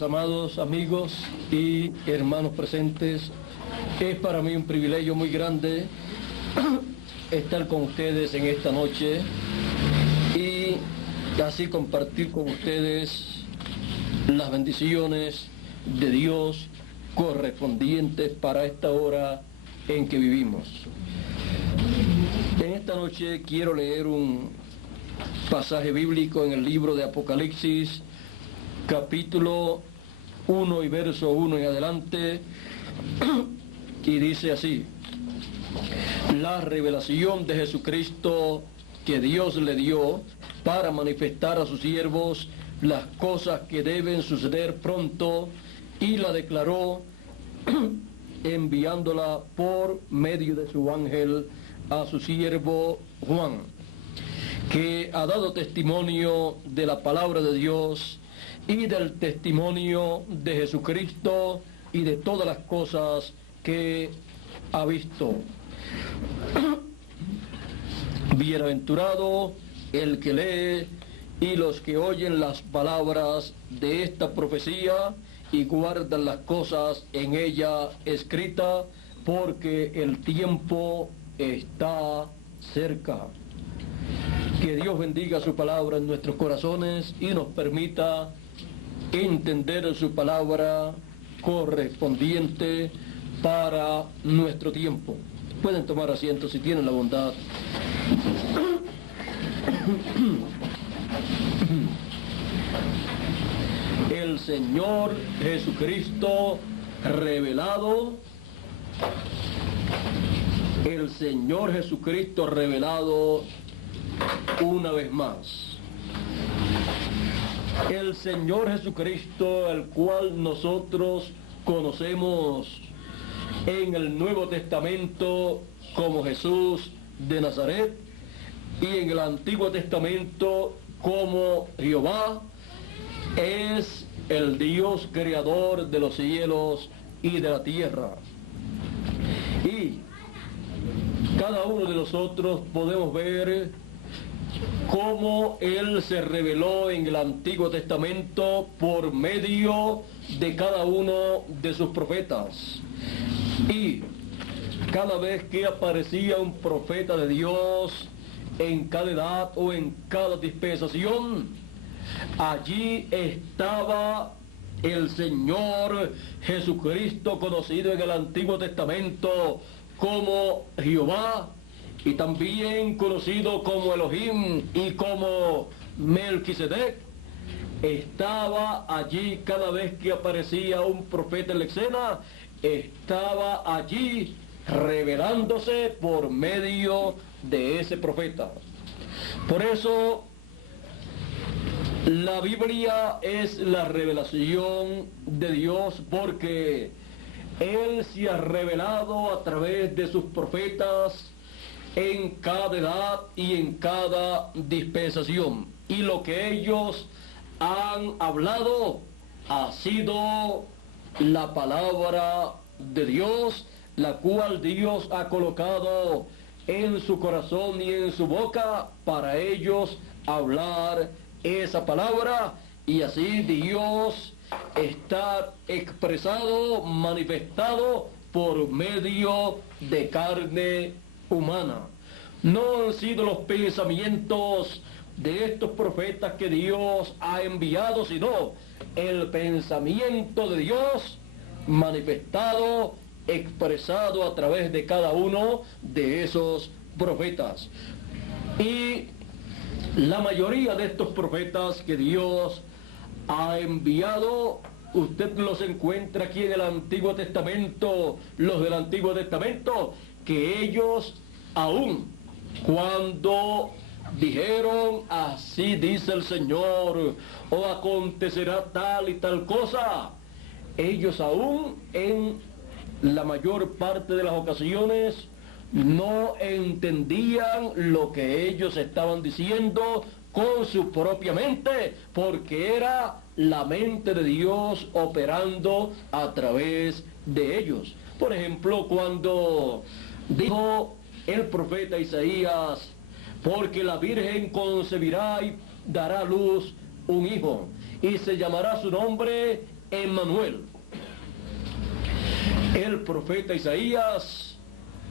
Amados amigos y hermanos presentes, es para mí un privilegio muy grande estar con ustedes en esta noche y así compartir con ustedes las bendiciones de Dios correspondientes para esta hora en que vivimos. En esta noche quiero leer un pasaje bíblico en el libro de Apocalipsis, capítulo 1 y verso 1 en adelante, y dice así: la revelación de Jesucristo que Dios le dio para manifestar a sus siervos las cosas que deben suceder pronto, y la declaró enviándola por medio de su ángel a su siervo Juan, que ha dado testimonio de la palabra de Dios y del testimonio de Jesucristo y de todas las cosas que ha visto. Bienaventurado el que lee y los que oyen las palabras de esta profecía y guardan las cosas en ella escritas, porque el tiempo está cerca. Que Dios bendiga su palabra en nuestros corazones y nos permita entender su palabra correspondiente para nuestro tiempo. Pueden tomar asiento si tienen la bondad. El Señor Jesucristo revelado, el Señor Jesucristo revelado una vez más. El Señor Jesucristo, el cual nosotros conocemos en el Nuevo Testamento como Jesús de Nazaret, y en el Antiguo Testamento como Jehová, es el Dios creador de los cielos y de la tierra. Y cada uno de nosotros podemos ver cómo Él se reveló en el Antiguo Testamento por medio de cada uno de sus profetas. Y cada vez que aparecía un profeta de Dios en cada edad o en cada dispensación, allí estaba el Señor Jesucristo, conocido en el Antiguo Testamento como Jehová, y también conocido como Elohim y como Melquisedec. Estaba allí cada vez que aparecía un profeta en la escena, estaba allí revelándose por medio de ese profeta. Por eso la Biblia es la revelación de Dios, porque Él se ha revelado a través de sus profetas en cada edad y en cada dispensación. Y lo que ellos han hablado ha sido la palabra de Dios, la cual Dios ha colocado en su corazón y en su boca para ellos hablar esa palabra, y así Dios está expresado, manifestado por medio de carne humana. No han sido los pensamientos de estos profetas que Dios ha enviado, sino el pensamiento de Dios manifestado, expresado a través de cada uno de esos profetas. Y la mayoría de estos profetas que Dios ha enviado, usted los encuentra aquí en el Antiguo Testamento, los del Antiguo Testamento, que ellos aún cuando dijeron así dice el Señor, o acontecerá tal y tal cosa, ellos aún en la mayor parte de las ocasiones no entendían lo que ellos estaban diciendo con su propia mente, porque era la mente de Dios operando a través de ellos. Por ejemplo, cuando dijo el profeta Isaías, porque la Virgen concebirá y dará a luz un hijo, y se llamará su nombre Emmanuel. El profeta Isaías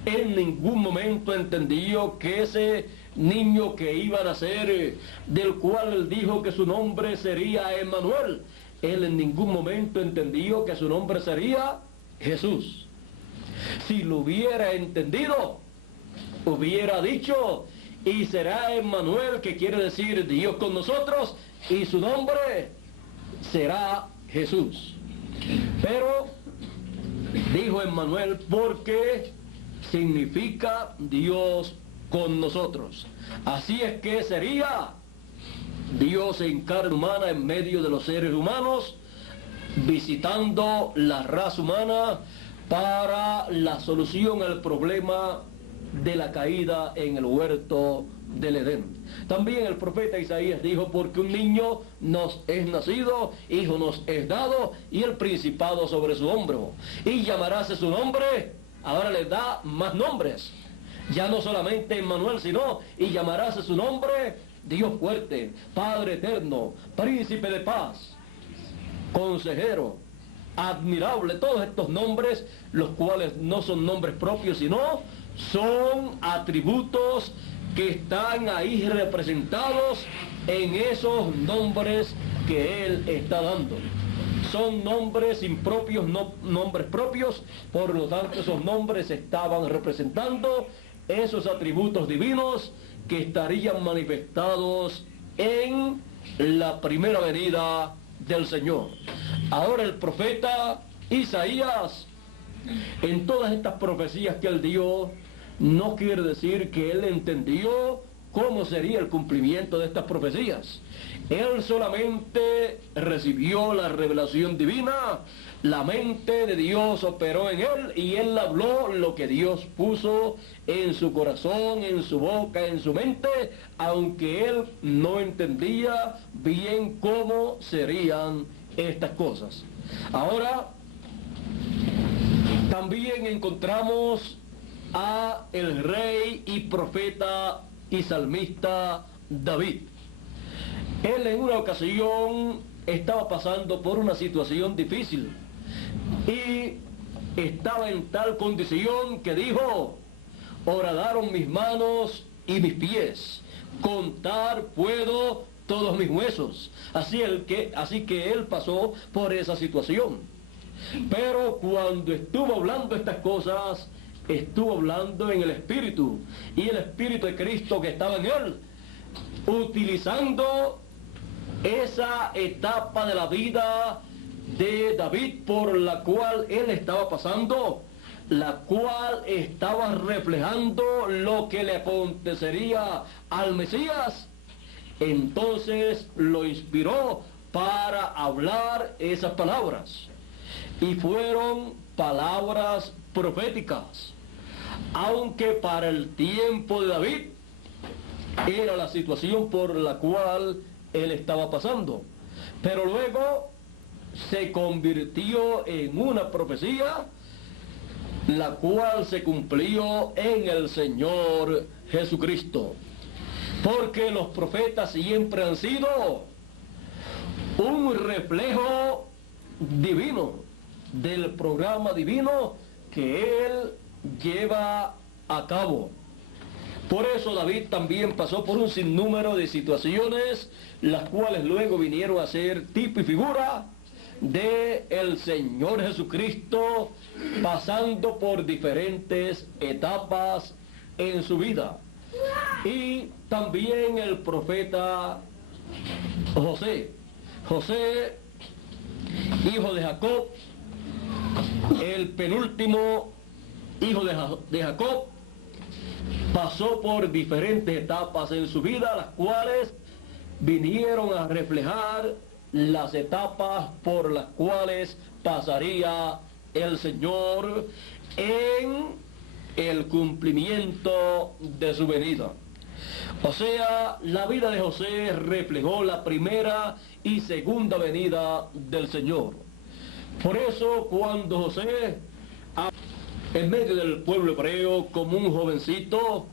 en ningún momento entendió que ese niño que iba a nacer, del cual él dijo que su nombre sería Emmanuel, él en ningún momento entendió que su nombre sería Jesús. Si lo hubiera entendido, hubiera dicho, y será Emmanuel, que quiere decir Dios con nosotros, y su nombre será Jesús. Pero dijo Emmanuel porque significa Dios con nosotros. Así es que sería Dios en carne humana en medio de los seres humanos, visitando la raza humana para la solución al problema de la caída en el huerto del Edén. También el profeta Isaías dijo, porque un niño nos es nacido, hijo nos es dado, y el principado sobre su hombro, y llamarase su nombre. Ahora le da más nombres, ya no solamente Emmanuel, sino, y llamarase su nombre Dios fuerte, Padre eterno, Príncipe de paz, Consejero, Admirable. Todos estos nombres, los cuales no son nombres propios, sino son atributos que están ahí representados en esos nombres que Él está dando. Son nombres impropios, no nombres propios, por lo tanto esos nombres estaban representando esos atributos divinos que estarían manifestados en la primera venida del Señor. Ahora el profeta Isaías, en todas estas profecías que él dio, no quiere decir que él entendió cómo sería el cumplimiento de estas profecías. Él solamente recibió la revelación divina, la mente de Dios operó en él y él habló lo que Dios puso en su corazón, en su boca, en su mente, aunque él no entendía bien cómo serían estas cosas. Ahora, también encontramos a el rey y profeta y salmista David. Él en una ocasión estaba pasando por una situación difícil y estaba en tal condición que dijo, horadaron mis manos y mis pies, contar puedo todos mis huesos. Así que él pasó por esa situación. Pero cuando estuvo hablando estas cosas, estuvo hablando en el Espíritu, y el Espíritu de Cristo que estaba en él, utilizando esa etapa de la vida de David por la cual él estaba pasando, la cual estaba reflejando lo que le acontecería al Mesías. Entonces lo inspiró para hablar esas palabras, y fueron palabras proféticas, aunque para el tiempo de David era la situación por la cual él estaba pasando, pero luego se convirtió en una profecía la cual se cumplió en el Señor Jesucristo, porque los profetas siempre han sido un reflejo divino del programa divino que él lleva a cabo. Por eso David también pasó por un sinnúmero de situaciones, las cuales luego vinieron a ser tipo y figura de el Señor Jesucristo, pasando por diferentes etapas en su vida. Y también el profeta José, hijo de Jacob, el penúltimo hijo de Jacob, pasó por diferentes etapas en su vida, las cuales vinieron a reflejar las etapas por las cuales pasaría el Señor en el cumplimiento de su venida. O sea, la vida de José reflejó la primera y segunda venida del Señor. Por eso, cuando José, en medio del pueblo hebreo, como un jovencito,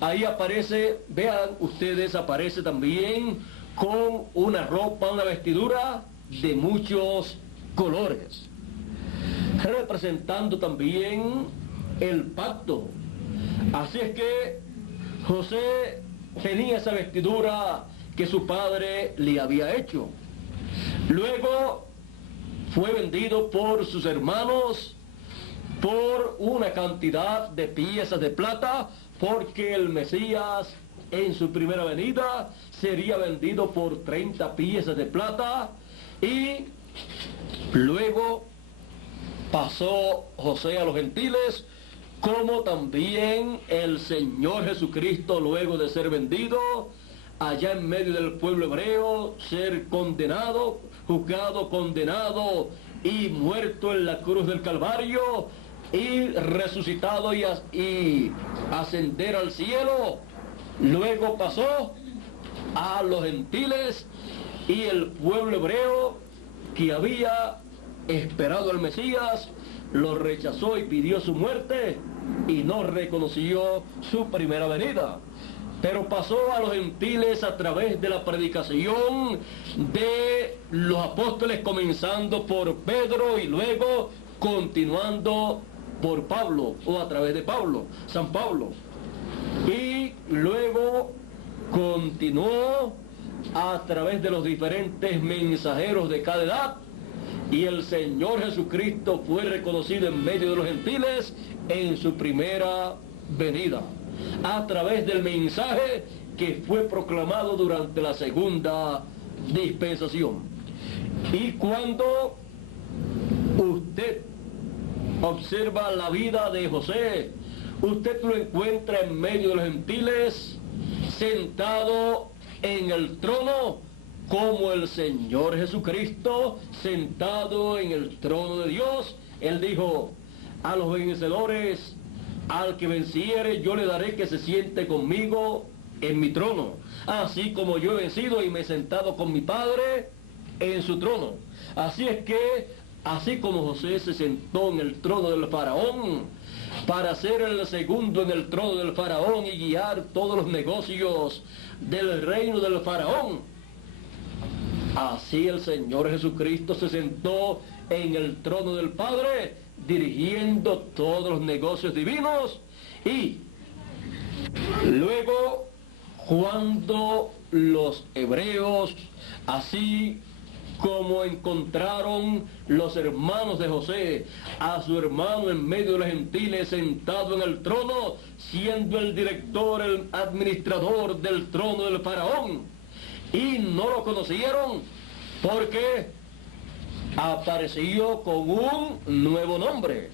ahí aparece, vean ustedes, aparece también con una ropa, una vestidura de muchos colores, representando también el pacto. Así es que José tenía esa vestidura que su padre le había hecho. Luego fue vendido por sus hermanos por una cantidad de piezas de plata, porque el Mesías en su primera venida sería vendido por 30 piezas de plata. Y luego pasó José a los gentiles, como también el Señor Jesucristo, luego de ser vendido allá en medio del pueblo hebreo, ser condenado, juzgado, condenado y muerto en la cruz del Calvario, y resucitado y ascender al cielo. Luego pasó a los gentiles, y el pueblo hebreo que había esperado al Mesías lo rechazó y pidió su muerte y no reconoció su primera venida. Pero pasó a los gentiles a través de la predicación de los apóstoles, comenzando por Pedro y luego continuando por Pablo, o a través de Pablo, San Pablo. Y luego continuó a través de los diferentes mensajeros de cada edad, y el Señor Jesucristo fue reconocido en medio de los gentiles en su primera venida, a través del mensaje que fue proclamado durante la segunda dispensación. Y cuando usted observa la vida de José, usted lo encuentra en medio de los gentiles, sentado en el trono, como el Señor Jesucristo sentado en el trono de Dios. Él dijo: a los vencedores, al que venciere, yo le daré que se siente conmigo en mi trono, así como yo he vencido y me he sentado con mi Padre en su trono. Así es que, así como José se sentó en el trono del faraón, para ser el segundo en el trono del faraón y guiar todos los negocios del reino del faraón, así el Señor Jesucristo se sentó en el trono del Padre, dirigiendo todos los negocios divinos. Y luego, cuando los hebreos, así como encontraron los hermanos de José a su hermano en medio de los gentiles sentado en el trono, siendo el director, el administrador del trono del faraón, y no lo conocieron porque apareció con un nuevo nombre.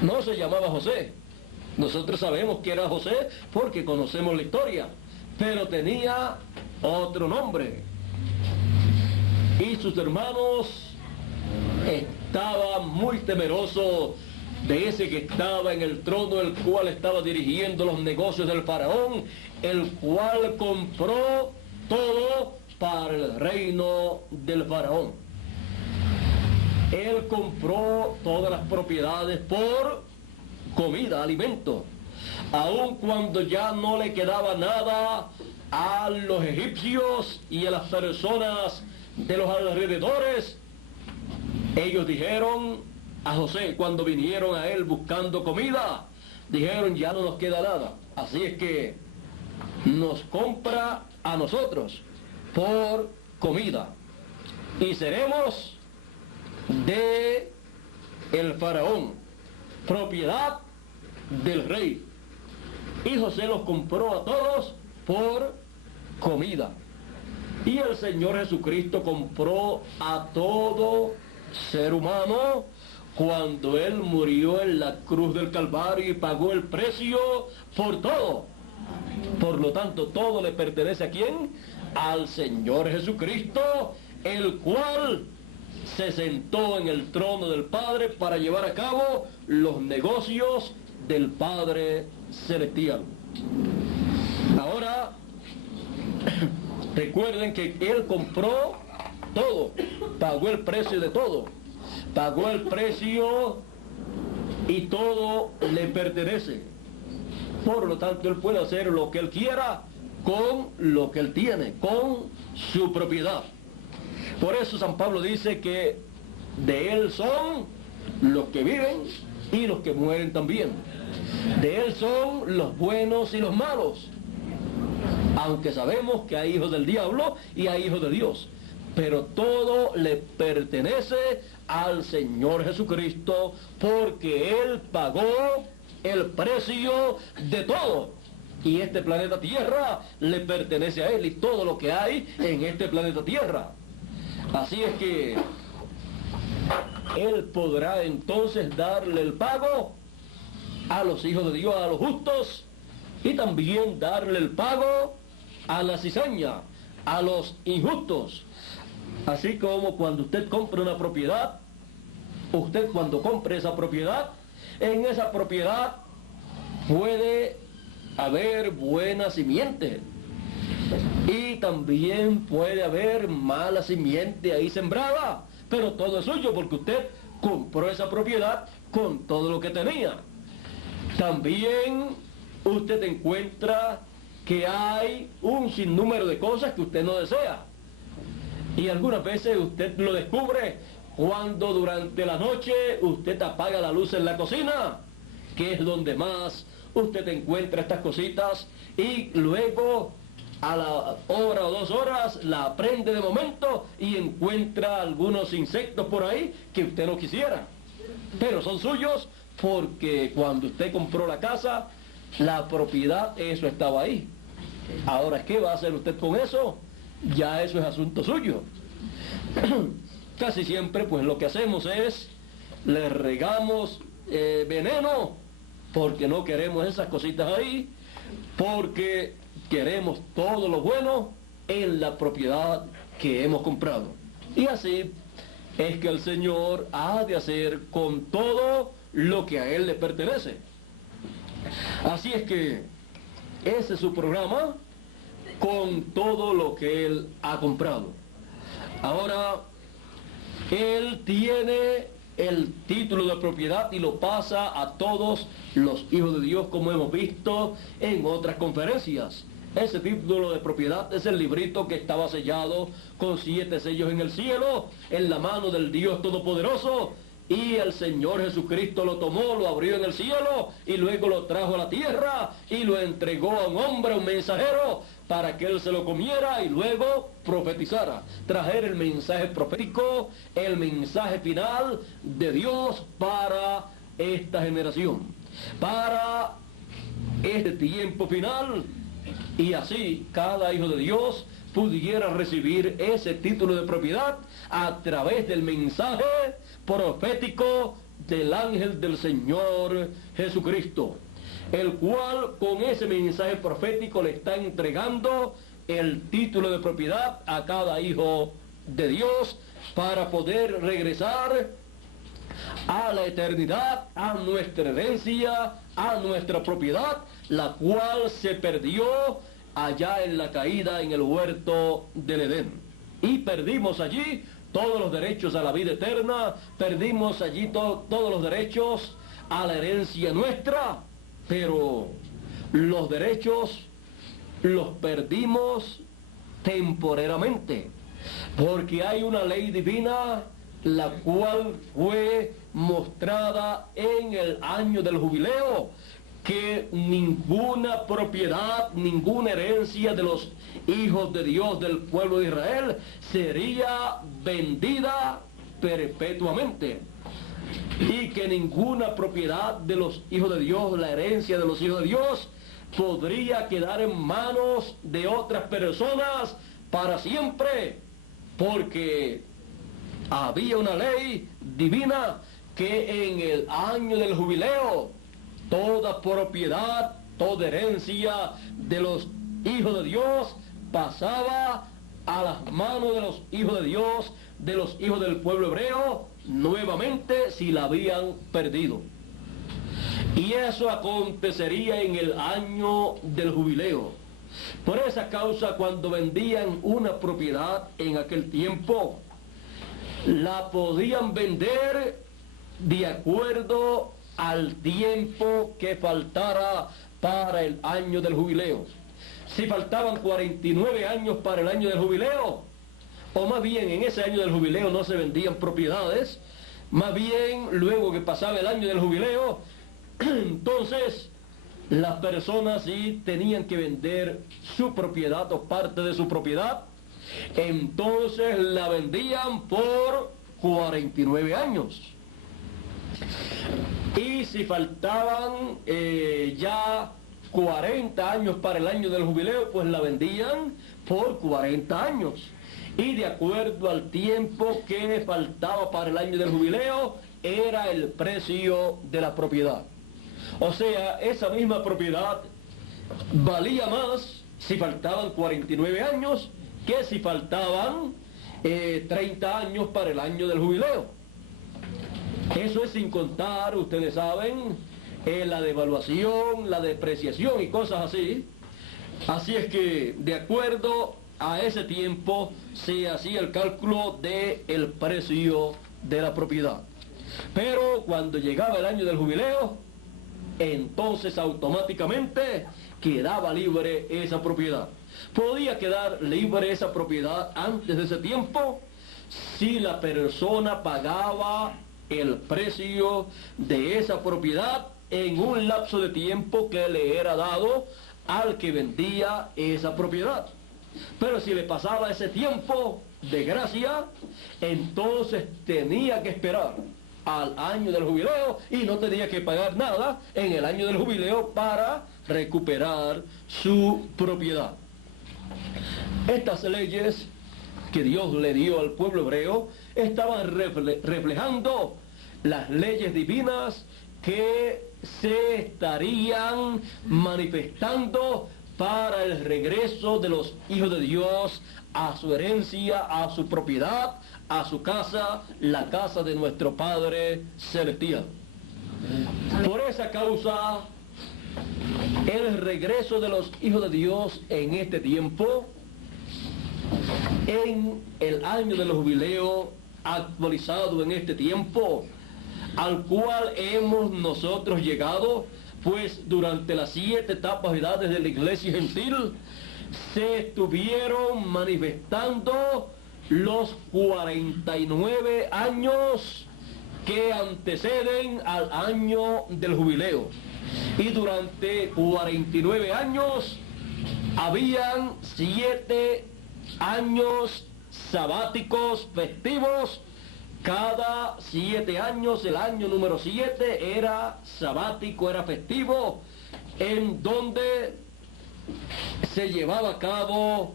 No se llamaba José. Nosotros sabemos que era José porque conocemos la historia, pero tenía otro nombre. Y sus hermanos estaban muy temerosos de ese que estaba en el trono, el cual estaba dirigiendo los negocios del faraón, el cual compró todo para el reino del faraón. Él compró todas las propiedades por comida, alimento, aun cuando ya no le quedaba nada a los egipcios y a las personas de los alrededores. Ellos dijeron a José, cuando vinieron a él buscando comida, dijeron: ya no nos queda nada, así es que nos compra a nosotros por comida y seremos de el faraón, propiedad del rey. Y José los compró a todos por comida. Y el Señor Jesucristo compró a todo ser humano cuando Él murió en la cruz del Calvario y pagó el precio por todo. Por lo tanto, todo le pertenece ¿a quién? Al Señor Jesucristo, el cual se sentó en el trono del Padre para llevar a cabo los negocios del Padre Celestial. Ahora, recuerden que Él compró todo, pagó el precio de todo, pagó el precio y todo le pertenece. Por lo tanto, Él puede hacer lo que Él quiera con lo que Él tiene, con su propiedad. Por eso San Pablo dice que De Él son los que viven y los que mueren también. De Él son los buenos y los malos. Aunque sabemos que hay hijos del diablo y hay hijos de Dios. Pero todo le pertenece al Señor Jesucristo, porque Él pagó el precio de todo. Y este planeta Tierra le pertenece a Él y todo lo que hay en este planeta Tierra. Así es que Él podrá entonces darle el pago a los hijos de Dios, a los justos, y también darle el pago a la cizaña, a los injustos. Así como cuando usted compra una propiedad, usted cuando compre esa propiedad, en esa propiedad puede haber buena simiente y también puede haber mala simiente ahí sembrada, pero todo es suyo porque usted compró esa propiedad con todo lo que tenía. También usted encuentra que hay un sinnúmero de cosas que usted no desea. Y algunas veces usted lo descubre cuando durante la noche usted apaga la luz en la cocina, que es donde más usted encuentra estas cositas, y luego a la hora o 2 horas la prende de momento y encuentra algunos insectos por ahí que usted no quisiera. Pero son suyos porque cuando usted compró la casa, la propiedad, eso estaba ahí. Ahora, ¿qué va a hacer usted con eso? Ya eso es asunto suyo. Casi siempre pues lo que hacemos es le regamos veneno porque no queremos esas cositas ahí, porque queremos todo lo bueno en la propiedad que hemos comprado. Y así es que el Señor ha de hacer con todo lo que a Él le pertenece. Así es que ese es su programa, con todo lo que Él ha comprado. Ahora, Él tiene el título de propiedad y lo pasa a todos los hijos de Dios, como hemos visto en otras conferencias. Ese título de propiedad es el librito que estaba sellado con 7 sellos en el cielo, en la mano del Dios Todopoderoso, y el Señor Jesucristo lo tomó, lo abrió en el cielo, y luego lo trajo a la tierra, y lo entregó a un hombre, a un mensajero, para que él se lo comiera y luego profetizara. Traer el mensaje profético, el mensaje final de Dios para esta generación, para este tiempo final, y así cada hijo de Dios pudiera recibir ese título de propiedad a través del mensaje profético del ángel del Señor Jesucristo, el cual con ese mensaje profético le está entregando el título de propiedad a cada hijo de Dios para poder regresar a la eternidad, a nuestra herencia, a nuestra propiedad, la cual se perdió allá en la caída en el huerto del Edén. Y perdimos allí todos los derechos a la vida eterna, perdimos allí todos los derechos a la herencia nuestra, pero los derechos los perdimos temporariamente, porque hay una ley divina la cual fue mostrada en el año del jubileo, que ninguna propiedad, ninguna herencia de los hijos de Dios del pueblo de Israel sería vendida perpetuamente, y que ninguna propiedad de los hijos de Dios, la herencia de los hijos de Dios, podría quedar en manos de otras personas para siempre, porque había una ley divina que en el año del jubileo toda propiedad, toda herencia de los hijos de Dios pasaba a las manos de los hijos de Dios, de los hijos del pueblo hebreo, nuevamente si la habían perdido. Y eso acontecería en el año del jubileo. Por esa causa, cuando vendían una propiedad en aquel tiempo, la podían vender de acuerdo al tiempo que faltara para el año del jubileo. Si faltaban 49 años para el año del jubileo, o más bien en ese año del jubileo no se vendían propiedades, más bien luego que pasaba el año del jubileo, entonces las personas sí tenían que vender su propiedad o parte de su propiedad, entonces la vendían por 49 años. Y si faltaban ya 40 años para el año del jubileo, pues la vendían por 40 años. Y de acuerdo al tiempo que faltaba para el año del jubileo, era el precio de la propiedad. O sea, esa misma propiedad valía más si faltaban 49 años que si faltaban 30 años para el año del jubileo. Eso es sin contar, ustedes saben, la devaluación, la depreciación y cosas así. Así es que, de acuerdo a ese tiempo, se hacía el cálculo del precio de la propiedad. Pero cuando llegaba el año del jubileo, entonces automáticamente quedaba libre esa propiedad. Podía quedar libre esa propiedad antes de ese tiempo si la persona pagaba el precio de esa propiedad en un lapso de tiempo que le era dado al que vendía esa propiedad. Pero si le pasaba ese tiempo de gracia, entonces tenía que esperar al año del jubileo y no tenía que pagar nada en el año del jubileo para recuperar su propiedad. Estas leyes que Dios le dio al pueblo hebreo estaban reflejando las leyes divinas que se estarían manifestando para el regreso de los hijos de Dios a su herencia, a su propiedad, a su casa, la casa de nuestro Padre Celestial. Por esa causa, el regreso de los hijos de Dios en este tiempo, en el año del jubileo actualizado en este tiempo, al cual hemos nosotros llegado, pues durante las 7 etapas de edades de la iglesia gentil se estuvieron manifestando los 49 años que anteceden al año del jubileo. Y durante 49 años habían 7 años sabáticos festivos. Cada 7 años, el año número 7 era sabático, era festivo, en donde se llevaba a cabo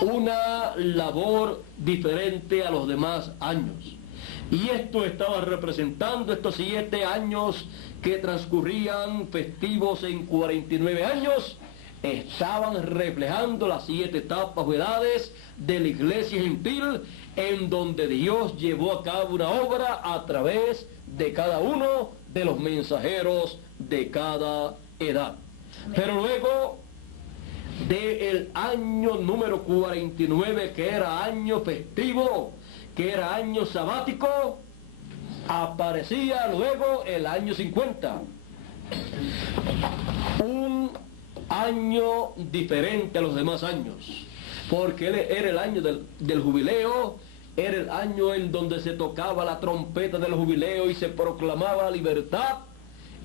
una labor diferente a los demás años. Y esto estaba representando estos 7 años que transcurrían festivos en 49 años, estaban reflejando las 7 etapas o edades de la iglesia gentil, en donde Dios llevó a cabo una obra a través de cada uno de los mensajeros de cada edad. Pero luego del año número 49, que era año festivo, que era año sabático, aparecía luego el año 50. Un año diferente a los demás años, porque era el año del jubileo, era el año en donde se tocaba la trompeta del jubileo y se proclamaba libertad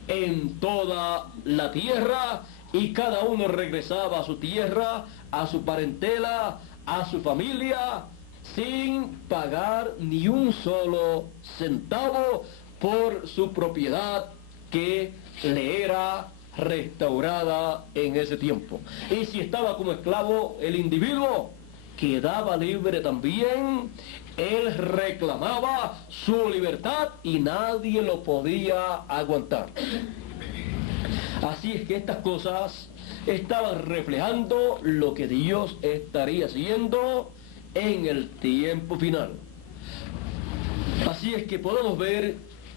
en toda la tierra, y cada uno regresaba a su tierra, a su parentela, a su familia, sin pagar ni un solo centavo por su propiedad que le era restaurada en ese tiempo. Y si estaba como esclavo el individuo, quedaba libre también. Él reclamaba su libertad y nadie lo podía aguantar. Así es que estas cosas estaban reflejando lo que Dios estaría haciendo en el tiempo final. Así es que podemos ver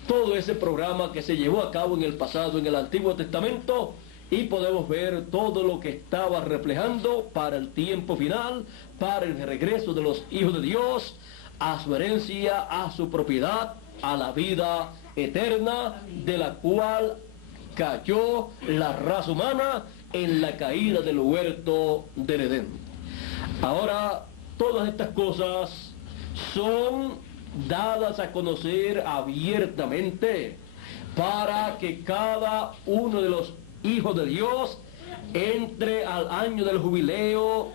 todo ese programa que se llevó a cabo en el pasado, en el Antiguo Testamento, y podemos ver todo lo que estaba reflejando para el tiempo final, para el regreso de los hijos de Dios a su herencia, a su propiedad, a la vida eterna, de la cual cayó la raza humana en la caída del huerto del Edén. Ahora Todas estas cosas son dadas a conocer abiertamente para que cada uno de los hijos de Dios entre al año del jubileo,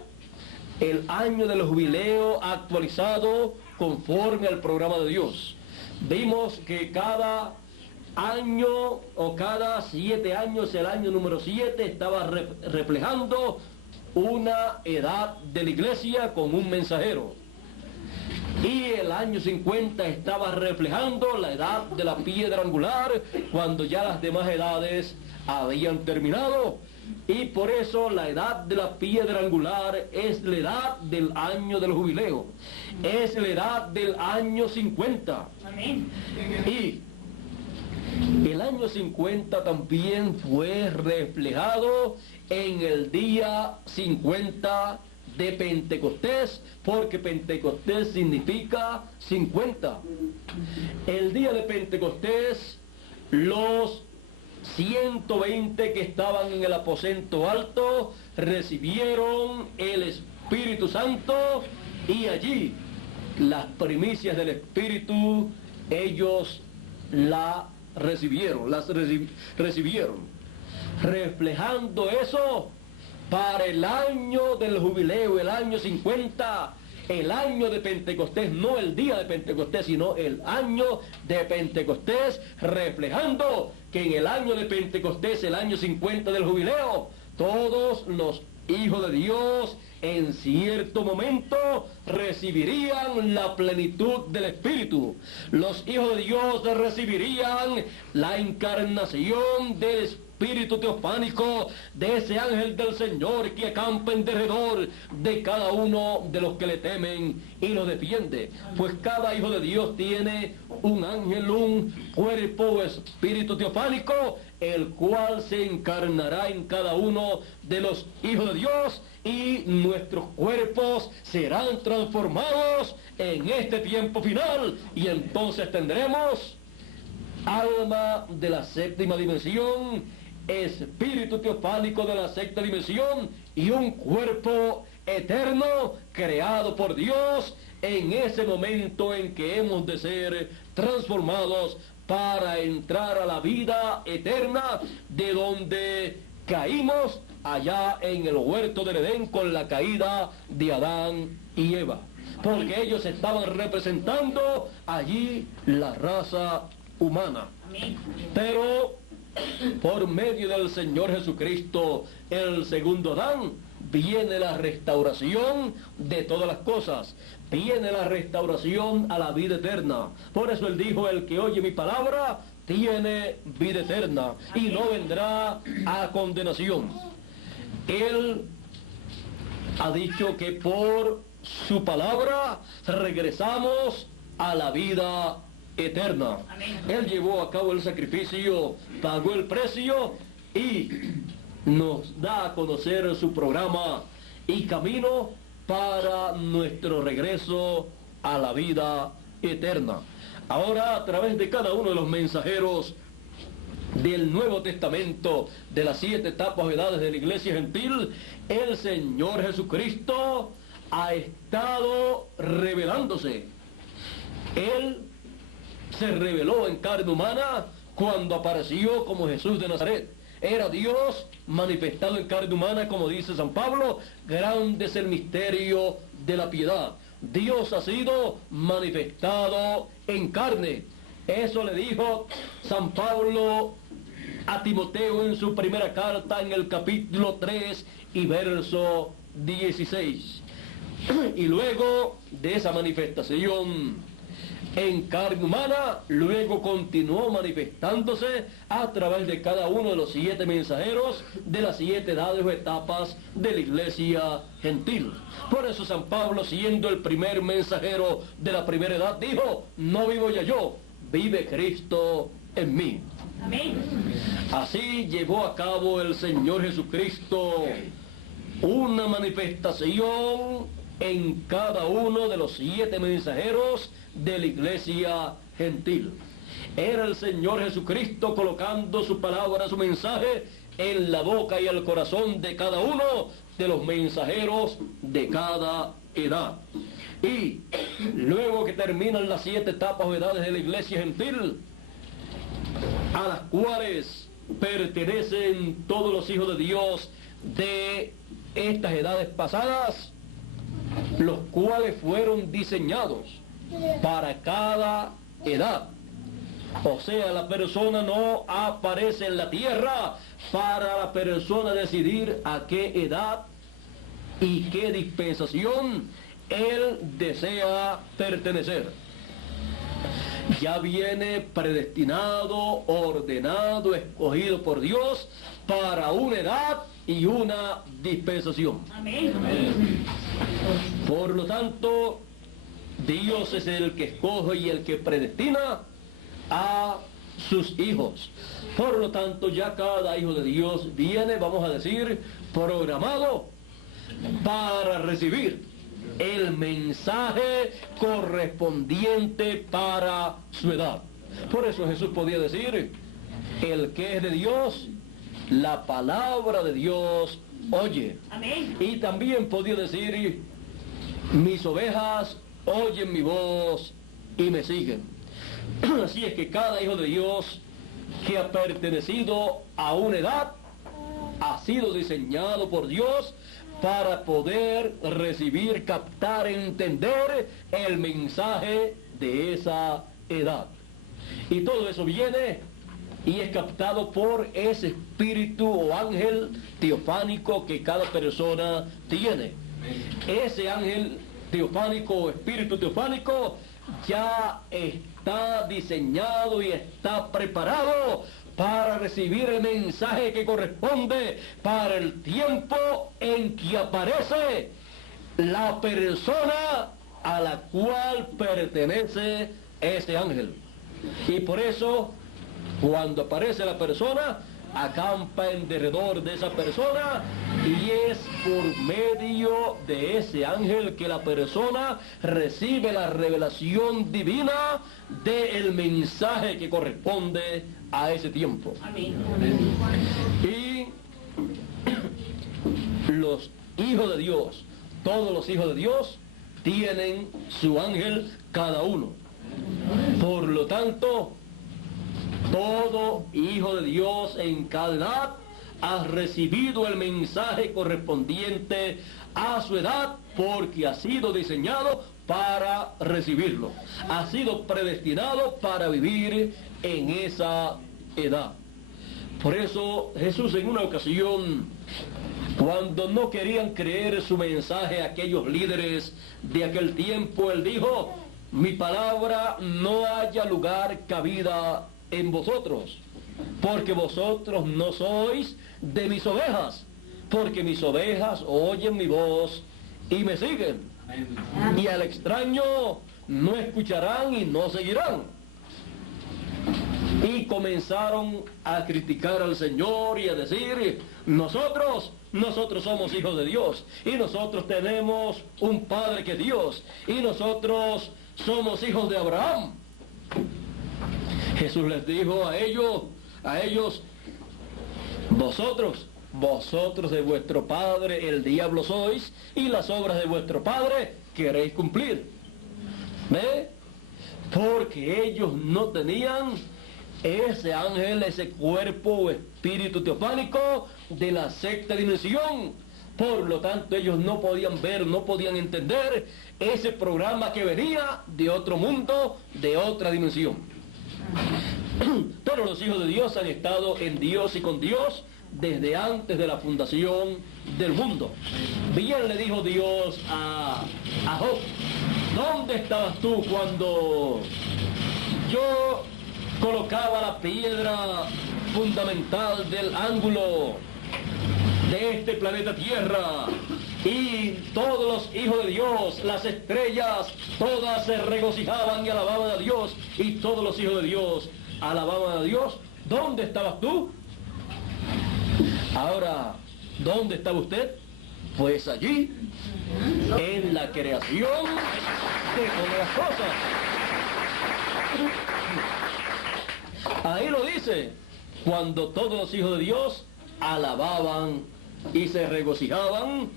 el año del jubileo actualizado conforme al programa de Dios. Vimos que cada año o cada 7 años, el año número 7 estaba reflejando una edad de la iglesia con un mensajero. Y el año 50 estaba reflejando la edad de la piedra angular, cuando ya las demás edades habían terminado. Y por eso la edad de la piedra angular es la edad del año del jubileo. Es la edad del año 50. Amén. Y el año 50 también fue reflejado en el día 50 de Pentecostés, porque Pentecostés significa 50. El día de Pentecostés, los 120 que estaban en el aposento alto recibieron el Espíritu Santo, y allí las primicias del Espíritu ellos las recibieron, reflejando eso para el año del jubileo, el año 50, el año de Pentecostés, no el día de Pentecostés, sino el año de Pentecostés, reflejando que en el año de Pentecostés, el año 50 del jubileo, todos los hijos de Dios en cierto momento recibirían la plenitud del Espíritu. Los hijos de Dios recibirían la encarnación del Espíritu teofánico, de ese ángel del Señor que acampa en derredor de cada uno de los que le temen y lo defiende. Pues cada hijo de Dios tiene un ángel, un cuerpo o espíritu teofánico, el cual se encarnará en cada uno de los hijos de Dios, y nuestros cuerpos serán transformados en este tiempo final, y entonces tendremos alma de la séptima dimensión, espíritu teofánico de la sexta dimensión, y un cuerpo eterno creado por Dios en ese momento en que hemos de ser transformados para entrar a la vida eterna, de donde caímos allá en el huerto del Edén con la caída de Adán y Eva, porque ellos estaban representando allí la raza humana. Pero por medio del Señor Jesucristo, el segundo Adán, viene la restauración de todas las cosas, viene la restauración a la vida eterna. Por eso Él dijo: el que oye mi palabra tiene vida eterna y no vendrá a condenación. Él ha dicho que por su palabra regresamos a la vida eterna. Él llevó a cabo el sacrificio, pagó el precio y nos da a conocer su programa y camino para nuestro regreso a la vida eterna. Ahora, a través de cada uno de los mensajeros del Nuevo Testamento, de las 7 etapas o edades de la Iglesia Gentil, el Señor Jesucristo ha estado revelándose. Él se reveló en carne humana cuando apareció como Jesús de Nazaret. Era Dios manifestado en carne humana, como dice San Pablo: grande es el misterio de la piedad. Dios ha sido manifestado en carne. Eso le dijo San Pablo a Timoteo en su primera carta, en el capítulo 3 y verso 16. Y luego de esa manifestación en carne humana, luego continuó manifestándose a través de cada uno de los 7 mensajeros de las 7 edades o etapas de la Iglesia Gentil. Por eso San Pablo, siendo el primer mensajero de la primera edad, dijo: no vivo ya yo, vive Cristo en mí. Amén. Así llevó a cabo el Señor Jesucristo una manifestación en cada uno de los 7 mensajeros de la Iglesia Gentil. Era el Señor Jesucristo colocando su palabra, su mensaje, en la boca y el corazón de cada uno de los mensajeros de cada edad. Y luego que terminan las 7 etapas o edades de la iglesia gentil, a las cuales pertenecen todos los hijos de Dios de estas edades pasadas, los cuales fueron diseñados para cada edad. O sea, la persona no aparece en la tierra para la persona decidir a qué edad y qué dispensación él desea pertenecer. Ya viene predestinado, ordenado, escogido por Dios para una edad y una dispensación. Amén. Por lo tanto, Dios es el que escoge y el que predestina a sus hijos. Por lo tanto, ya cada hijo de Dios viene, vamos a decir, programado para recibir el mensaje correspondiente para su edad. Por eso Jesús podía decir, el que es de Dios, la palabra de Dios oye. Amén. Y también podía decir, mis ovejas oyen mi voz y me siguen. Así es que cada hijo de Dios que ha pertenecido a una edad ha sido diseñado por Dios para poder recibir, captar, entender el mensaje de esa edad. Y todo eso viene y es captado por ese espíritu o ángel teofánico que cada persona tiene. Ese ángel teofánico o espíritu teofánico ya está diseñado y está preparado para recibir el mensaje que corresponde para el tiempo en que aparece la persona a la cual pertenece ese ángel. Y por eso, cuando aparece la persona, acampa en derredor de esa persona y es por medio de ese ángel que la persona recibe la revelación divina del mensaje que corresponde a ese tiempo. Amén. Y los hijos de Dios, todos los hijos de Dios, tienen su ángel cada uno. Por lo tanto, todo hijo de Dios en cada edad ha recibido el mensaje correspondiente a su edad porque ha sido diseñado para recibirlo. Ha sido predestinado para vivir en esa edad. Por eso Jesús en una ocasión, cuando no querían creer su mensaje a aquellos líderes de aquel tiempo, él dijo, mi palabra no haya lugar cabida en vosotros, porque vosotros no sois de mis ovejas, porque mis ovejas oyen mi voz y me siguen. Y al extraño no escucharán y no seguirán. Y comenzaron a criticar al Señor y a decir, nosotros somos hijos de Dios, y nosotros tenemos un Padre que es Dios, y nosotros somos hijos de Abraham. Jesús les dijo a ellos, vosotros de vuestro padre el diablo sois, y las obras de vuestro padre queréis cumplir. ¿Ve? Porque ellos no tenían ese ángel, ese cuerpo o espíritu teofánico de la sexta dimensión. Por lo tanto, ellos no podían ver, no podían entender ese programa que venía de otro mundo, de otra dimensión. Todos los hijos de Dios han estado en Dios y con Dios desde antes de la fundación del mundo. Bien le dijo Dios a Job, ¿dónde estabas tú cuando yo colocaba la piedra fundamental del ángulo de este planeta Tierra? Y todos los hijos de Dios, las estrellas, todas se regocijaban y alababan a Dios, y todos los hijos de Dios alababan a Dios. ¿Dónde estabas tú? Ahora, ¿dónde estaba usted? Pues allí, en la creación de todas las cosas. Ahí lo dice, cuando todos los hijos de Dios alababan y se regocijaban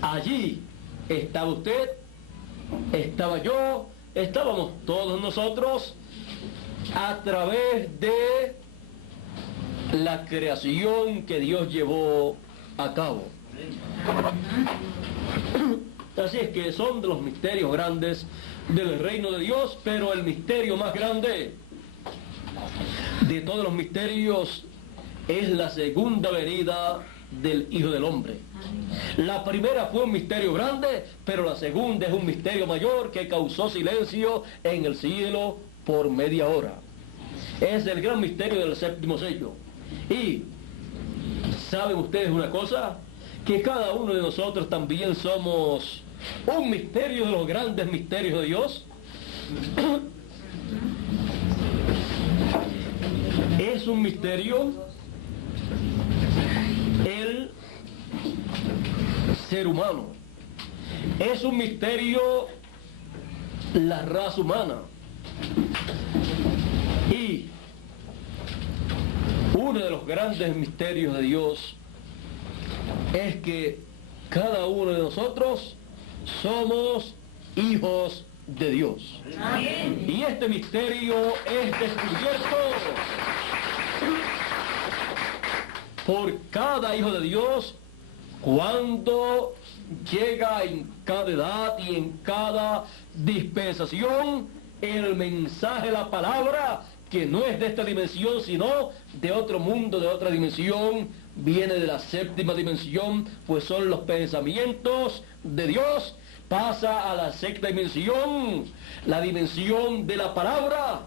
allí Estaba usted, estaba yo, estábamos todos nosotros a través de la creación que Dios llevó a cabo. Así es que son de los misterios grandes del reino de Dios, pero el misterio más grande de todos los misterios es la segunda venida del Hijo del Hombre. La primera fue un misterio grande, pero la segunda es un misterio mayor que causó silencio en el cielo por media hora. Es el gran misterio del séptimo sello. Y ¿saben ustedes una cosa? Que cada uno de nosotros también somos un misterio de los grandes misterios de Dios. Es un misterio el ser humano. Es un misterio la raza humana. Y uno de los grandes misterios de Dios es que cada uno de nosotros somos hijos de Dios. Amén. Y este misterio es descubierto por cada hijo de Dios cuando llega en cada edad y en cada dispensación el mensaje, la palabra, que no es de esta dimensión, sino de otro mundo, de otra dimensión, viene de la séptima dimensión, pues son los pensamientos de Dios, pasa a la sexta dimensión, la dimensión de la palabra,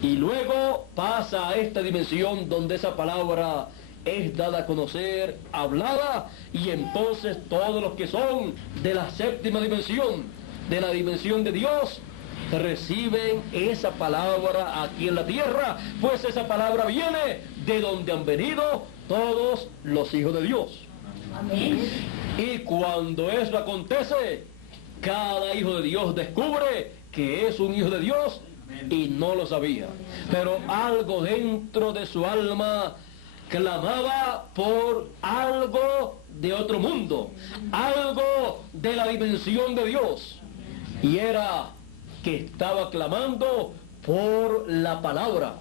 y luego pasa a esta dimensión donde esa palabra es dada a conocer, hablada, y entonces todos los que son de la séptima dimensión, de la dimensión de Dios, reciben esa palabra aquí en la tierra, pues esa palabra viene de donde han venido todos los hijos de Dios. Amén. Y cuando eso acontece, cada hijo de Dios descubre que es un hijo de Dios y no lo sabía. Pero algo dentro de su alma clamaba por algo de otro mundo, algo de la dimensión de Dios. Y era que estaba clamando por la palabra,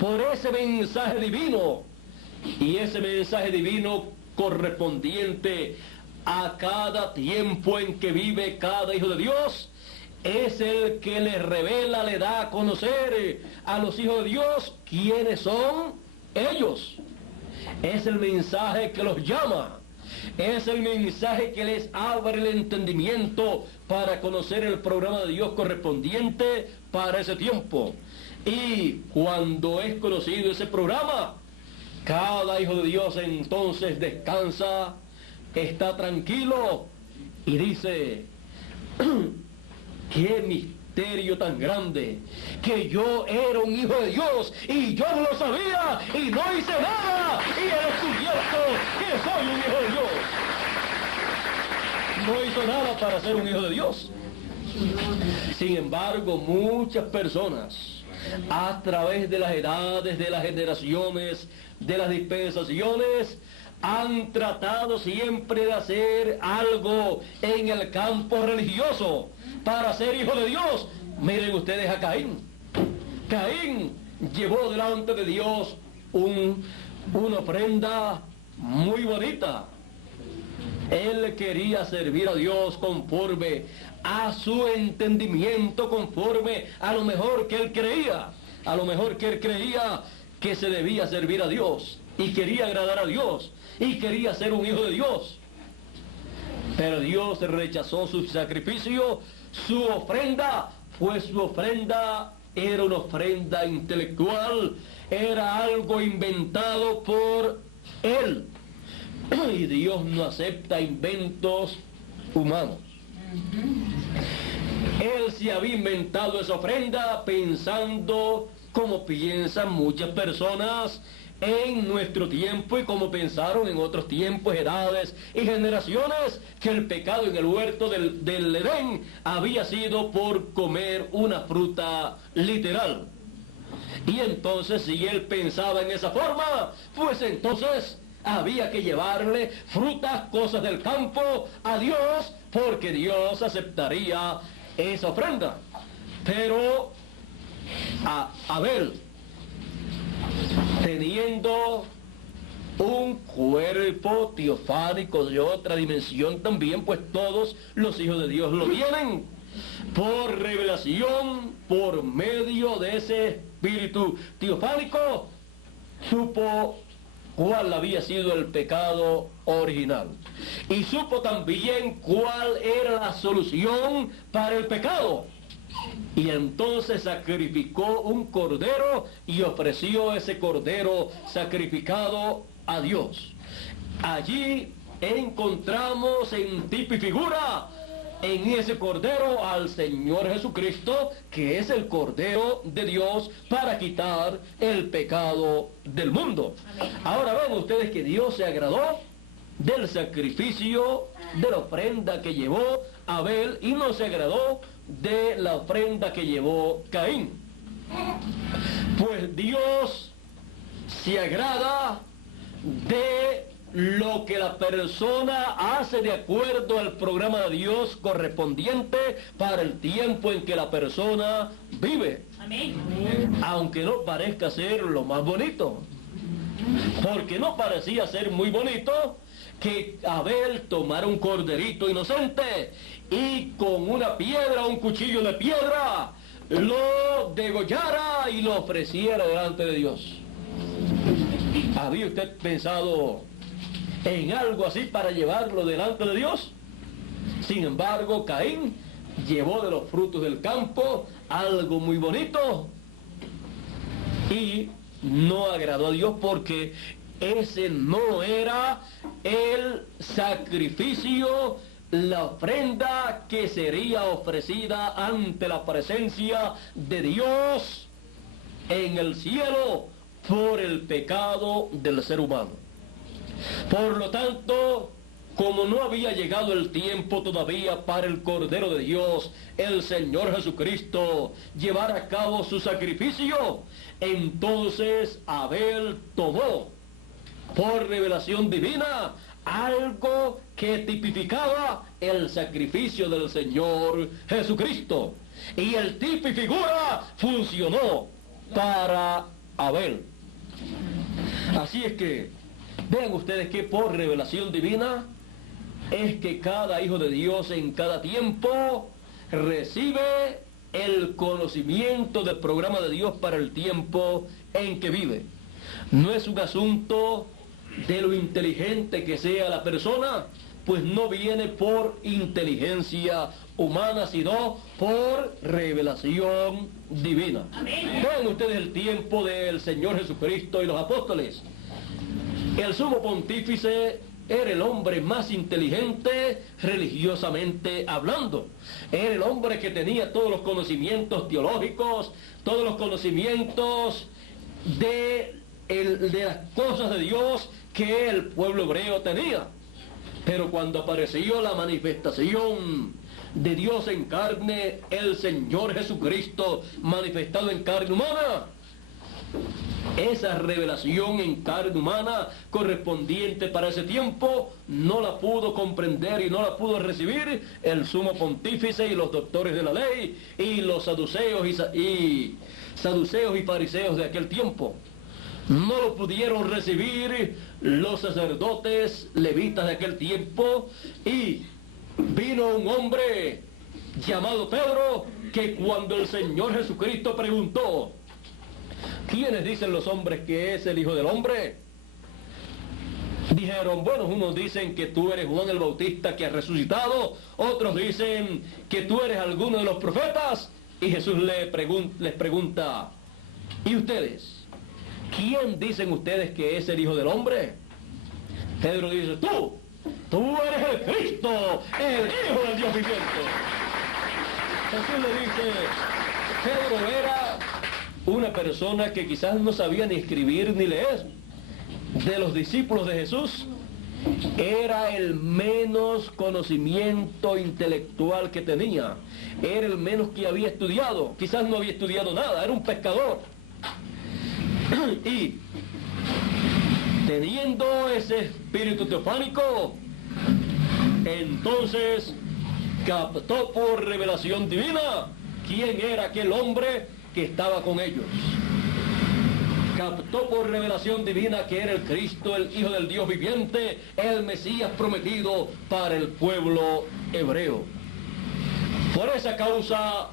por ese mensaje divino, y ese mensaje divino correspondiente a cada tiempo en que vive cada hijo de Dios, es el que le revela, le da a conocer a los hijos de Dios quiénes son ellos. Es el mensaje que los llama. Es el mensaje que les abre el entendimiento para conocer el programa de Dios correspondiente para ese tiempo. Y cuando es conocido ese programa, cada hijo de Dios entonces descansa, está tranquilo y dice: ¡qué misterio tan grande! Que yo era un hijo de Dios y yo no lo sabía y no hice nada, y he descubierto que soy un hijo de Dios. No hizo nada para ser un hijo de Dios. Sin embargo, muchas personas, a través de las edades, de las generaciones, de las dispensaciones, han tratado siempre de hacer algo en el campo religioso para ser hijo de Dios. Miren ustedes a Caín. Caín llevó delante de Dios una ofrenda muy bonita. Él quería servir a Dios conforme a su entendimiento, conforme a lo mejor que él creía. A lo mejor que él creía que se debía servir a Dios y quería agradar a Dios y quería ser un hijo de Dios. Pero Dios rechazó su sacrificio, su ofrenda, pues su ofrenda era una ofrenda intelectual, era algo inventado por él. Y Dios no acepta inventos humanos. Él se había inventado esa ofrenda pensando como piensan muchas personas en nuestro tiempo y como pensaron en otros tiempos, edades y generaciones, que el pecado en el huerto del Edén había sido por comer una fruta literal. Y entonces, si él pensaba en esa forma, pues entonces había que llevarle frutas, cosas del campo a Dios, porque Dios aceptaría esa ofrenda. Pero a Abel, teniendo un cuerpo teofánico de otra dimensión también, pues todos los hijos de Dios lo tienen, por revelación, por medio de ese espíritu teofánico, supo cuál había sido el pecado original. Y supo también cuál era la solución para el pecado. Y entonces sacrificó un cordero y ofreció ese cordero sacrificado a Dios. Allí encontramos en tipo y figura en ese cordero al Señor Jesucristo, que es el Cordero de Dios para quitar el pecado del mundo. Amén. Ahora ven ustedes que Dios se agradó del sacrificio, de la ofrenda que llevó Abel, y no se agradó de la ofrenda que llevó Caín. Pues Dios se agrada de lo que la persona hace de acuerdo al programa de Dios correspondiente para el tiempo en que la persona vive. Amén. Aunque no parezca ser lo más bonito. Porque no parecía ser muy bonito que Abel tomara un corderito inocente y con una piedra, un cuchillo de piedra, lo degollara y lo ofreciera delante de Dios. ¿Había usted pensado en algo así para llevarlo delante de Dios? Sin embargo, Caín llevó de los frutos del campo algo muy bonito y no agradó a Dios, porque ese no era el sacrificio, la ofrenda que sería ofrecida ante la presencia de Dios en el cielo por el pecado del ser humano. Por lo tanto, como no había llegado el tiempo todavía para el Cordero de Dios, el Señor Jesucristo, llevar a cabo su sacrificio, entonces Abel tomó por revelación divina algo que tipificaba el sacrificio del Señor Jesucristo. Y el tipo y figura funcionó para Abel. Así es que vean ustedes que por revelación divina es que cada hijo de Dios en cada tiempo recibe el conocimiento del programa de Dios para el tiempo en que vive. No es un asunto de lo inteligente que sea la persona, pues no viene por inteligencia humana, sino por revelación divina. Amén. Vean ustedes el tiempo del Señor Jesucristo y los apóstoles. El sumo pontífice era el hombre más inteligente religiosamente hablando. Era el hombre que tenía todos los conocimientos teológicos, todos los conocimientos de las cosas de Dios que el pueblo hebreo tenía. Pero cuando apareció la manifestación de Dios en carne, el Señor Jesucristo manifestado en carne humana, esa revelación en carne humana correspondiente para ese tiempo no la pudo comprender y no la pudo recibir el sumo pontífice y los doctores de la ley y los saduceos y fariseos de aquel tiempo. No lo pudieron recibir los sacerdotes levitas de aquel tiempo, y vino un hombre llamado Pedro, que cuando el Señor Jesucristo preguntó: ¿quiénes dicen los hombres que es el Hijo del Hombre? Dijeron, bueno, unos dicen que tú eres Juan el Bautista que ha resucitado, otros dicen que tú eres alguno de los profetas. Y Jesús les pregunta, ¿y ustedes? ¿Quién dicen ustedes que es el Hijo del Hombre? Pedro dice, tú eres el Cristo, el Hijo del Dios viviente. Jesús le dice, Pedro era una persona que quizás no sabía ni escribir ni leer. De los discípulos de Jesús, era el menos conocimiento intelectual que tenía. Era el menos que había estudiado. Quizás no había estudiado nada, era un pescador. Y Teniendo ese espíritu teofánico, entonces captó por revelación divina quién era aquel hombre que estaba con ellos. Captó por revelación divina que era el Cristo, el Hijo del Dios viviente, el Mesías prometido para el pueblo hebreo. Por esa causa,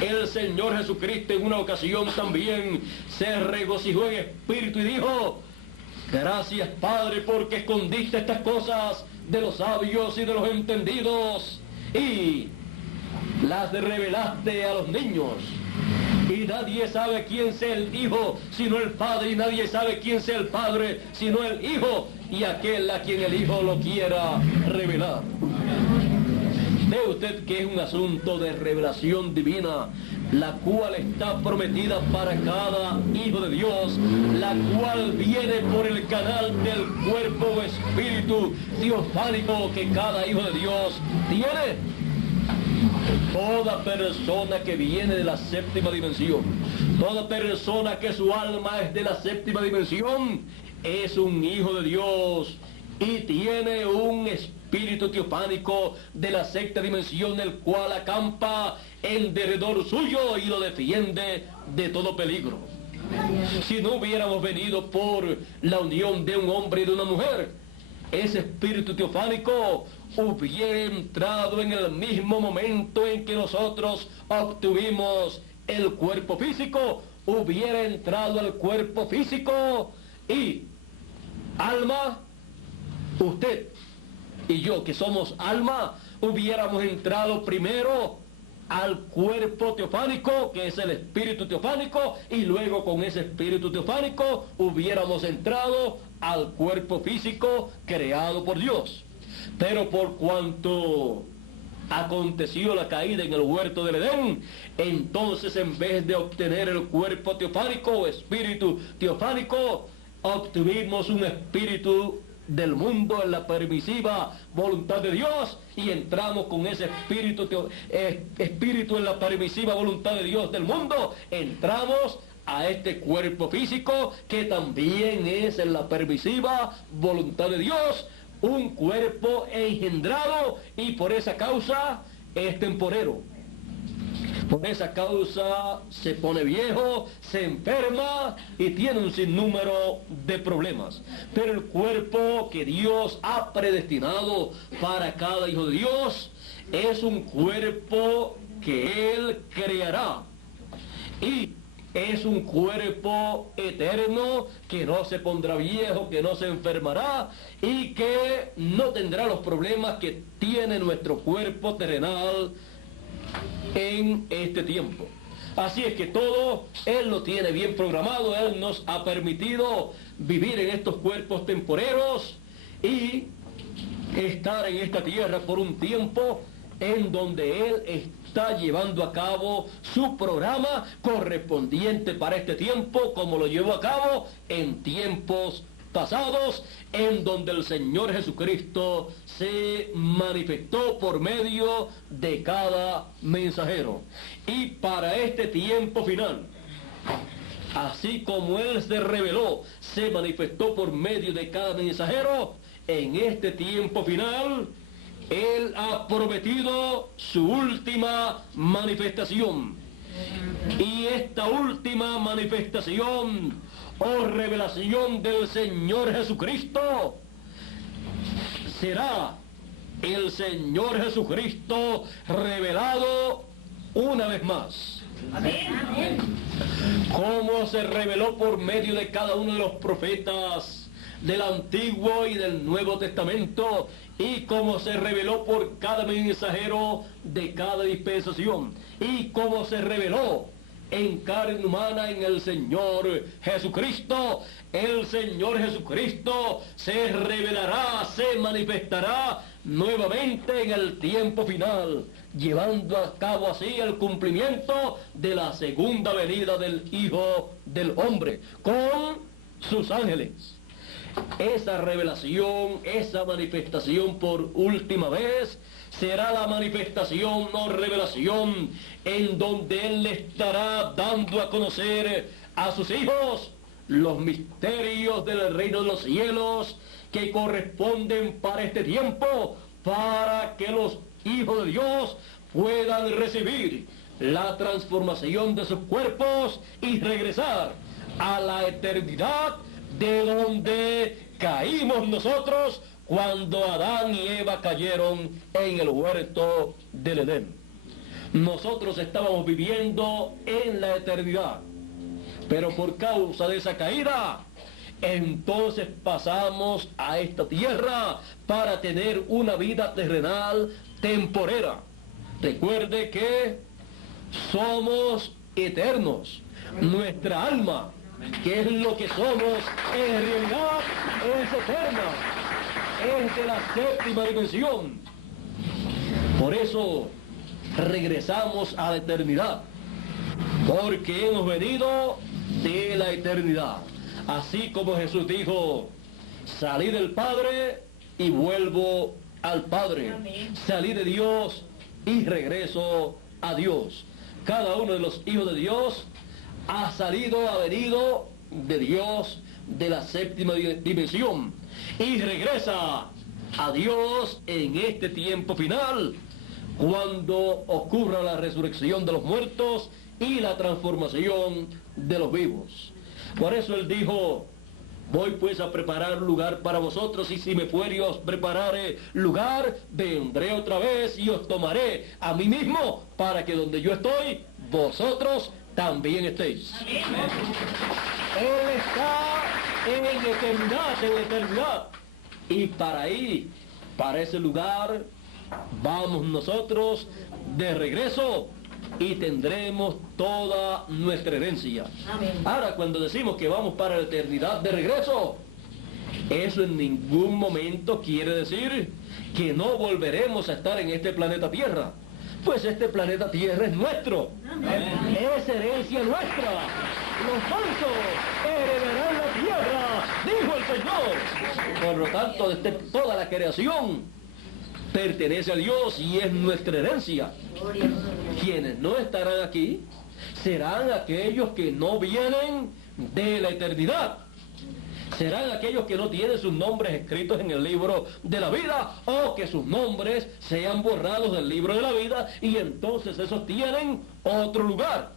el Señor Jesucristo en una ocasión también se regocijó en espíritu y dijo: gracias, Padre, porque escondiste estas cosas de los sabios y de los entendidos y las revelaste a los niños. Y nadie sabe quién sea el Hijo sino el Padre, y nadie sabe quién sea el Padre sino el Hijo, y aquel a quien el Hijo lo quiera revelar. Ve usted que es un asunto de revelación divina, la cual está prometida para cada hijo de Dios, la cual viene por el canal del cuerpo o espíritu teofánico que cada hijo de Dios tiene. Toda persona que viene de la séptima dimensión, toda persona que su alma es de la séptima dimensión, es un hijo de Dios y tiene un espíritu teofánico de la sexta dimensión, el cual acampa en derredor suyo y lo defiende de todo peligro. Si no hubiéramos venido por la unión de un hombre y de una mujer, ese espíritu teofánico hubiera entrado en el mismo momento en que nosotros obtuvimos el cuerpo físico, hubiera entrado al cuerpo físico y alma, usted y yo que somos alma, hubiéramos entrado primero al cuerpo teofánico, que es el espíritu teofánico, y luego con ese espíritu teofánico hubiéramos entrado al cuerpo físico creado por Dios. Pero por cuanto aconteció la caída en el huerto del Edén, entonces en vez de obtener el cuerpo teofánico o espíritu teofánico, obtuvimos un espíritu del mundo en la permisiva voluntad de Dios, y entramos con ese espíritu en la permisiva voluntad de Dios del mundo, entramos a este cuerpo físico que también es en la permisiva voluntad de Dios, un cuerpo engendrado, y por esa causa es temporero. Por esa causa se pone viejo, se enferma y tiene un sinnúmero de problemas. Pero el cuerpo que Dios ha predestinado para cada hijo de Dios es un cuerpo que Él creará. Y es un cuerpo eterno que no se pondrá viejo, que no se enfermará y que no tendrá los problemas que tiene nuestro cuerpo terrenal en este tiempo. Así es que todo Él lo tiene bien programado. Él nos ha permitido vivir en estos cuerpos temporeros y estar en esta tierra por un tiempo en donde Él está llevando a cabo su programa correspondiente para este tiempo, como lo llevó a cabo en tiempos pasados, en donde el Señor Jesucristo se manifestó por medio de cada mensajero. Y para este tiempo final, así como Él se reveló, se manifestó por medio de cada mensajero, en este tiempo final Él ha prometido su última manifestación. Y esta última manifestación o revelación del Señor Jesucristo será el Señor Jesucristo revelado una vez más. Amén. Como se reveló por medio de cada uno de los profetas del Antiguo y del Nuevo Testamento, y como se reveló por cada mensajero de cada dispensación, y como se reveló en carne humana en el Señor Jesucristo. El Señor Jesucristo se revelará, se manifestará nuevamente en el tiempo final, llevando a cabo así el cumplimiento de la segunda venida del Hijo del Hombre con sus ángeles. Esa revelación, esa manifestación por última vez, será la manifestación o revelación en donde Él le estará dando a conocer a sus hijos los misterios del reino de los cielos que corresponden para este tiempo, para que los hijos de Dios puedan recibir la transformación de sus cuerpos y regresar a la eternidad de donde caímos nosotros cuando Adán y Eva cayeron en el huerto del Edén. Nosotros estábamos viviendo en la eternidad, pero por causa de esa caída, entonces pasamos a esta tierra para tener una vida terrenal temporera. Recuerde que somos eternos. Nuestra alma, que es lo que somos, en realidad es eterna. Es de la séptima dimensión. Por eso regresamos a la eternidad, porque hemos venido de la eternidad. Así como Jesús dijo, salí del Padre y vuelvo al Padre. Amén. Salí de Dios y regreso a Dios. Cada uno de los hijos de Dios ha venido de Dios, de la séptima dimensión, y regresa a Dios en este tiempo final, cuando ocurra la resurrección de los muertos y la transformación de los vivos. Por eso Él dijo, voy pues a preparar lugar para vosotros, y si me fuere y os preparare lugar, vendré otra vez y os tomaré a mí mismo, para que donde yo estoy, vosotros también estéis. Amén. Él está en la eternidad, y para ahí, para ese lugar, vamos nosotros de regreso y tendremos toda nuestra herencia. Amén. Ahora, cuando decimos que vamos para la eternidad de regreso, eso en ningún momento quiere decir que no volveremos a estar en este planeta Tierra. Pues este planeta Tierra es nuestro. Amén. Es herencia nuestra. Los mansos heredarán la tierra, dijo el Señor. Por lo tanto, toda la creación pertenece a Dios y es nuestra herencia. Quienes no estarán aquí serán aquellos que no vienen de la eternidad. Serán aquellos que no tienen sus nombres escritos en el libro de la vida, o que sus nombres sean borrados del libro de la vida, y entonces esos tienen otro lugar.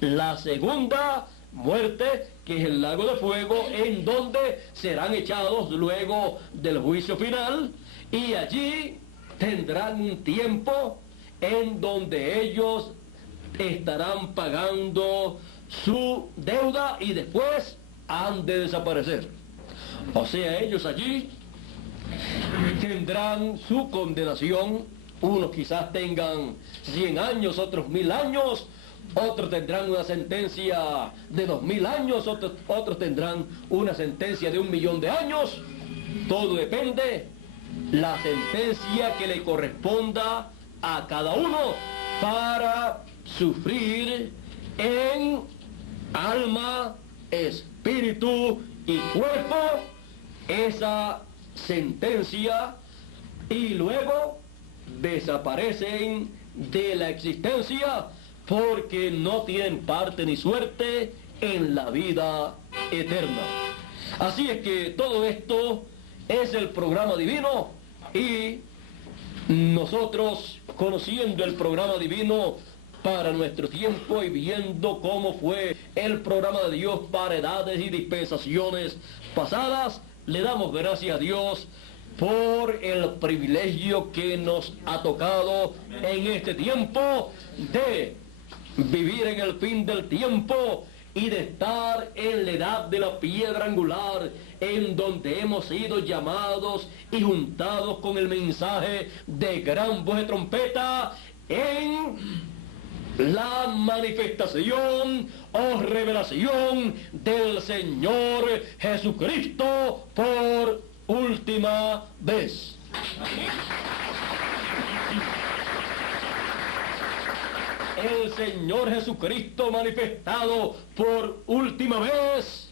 La segunda muerte, que es el lago de fuego, en donde serán echados luego del juicio final, y allí tendrán un tiempo en donde ellos estarán pagando su deuda y después han de desaparecer. O sea, ellos allí tendrán su condenación. Unos quizás tengan 100 años, otros 1000 años, otros tendrán una sentencia de 2000 años, otros tendrán una sentencia de 1.000.000 de años. Todo depende la sentencia que le corresponda a cada uno para sufrir en alma, espíritu y cuerpo esa sentencia, y luego desaparecen de la existencia porque no tienen parte ni suerte en la vida eterna. Así es que todo esto es el programa divino, y nosotros, conociendo el programa divino para nuestro tiempo y viendo cómo fue el programa de Dios para edades y dispensaciones pasadas, le damos gracias a Dios por el privilegio que nos ha tocado en este tiempo de vivir en el fin del tiempo y de estar en la edad de la piedra angular, en donde hemos sido llamados y juntados con el mensaje de gran voz de trompeta en la manifestación o revelación del Señor Jesucristo por última vez. El Señor Jesucristo manifestado por última vez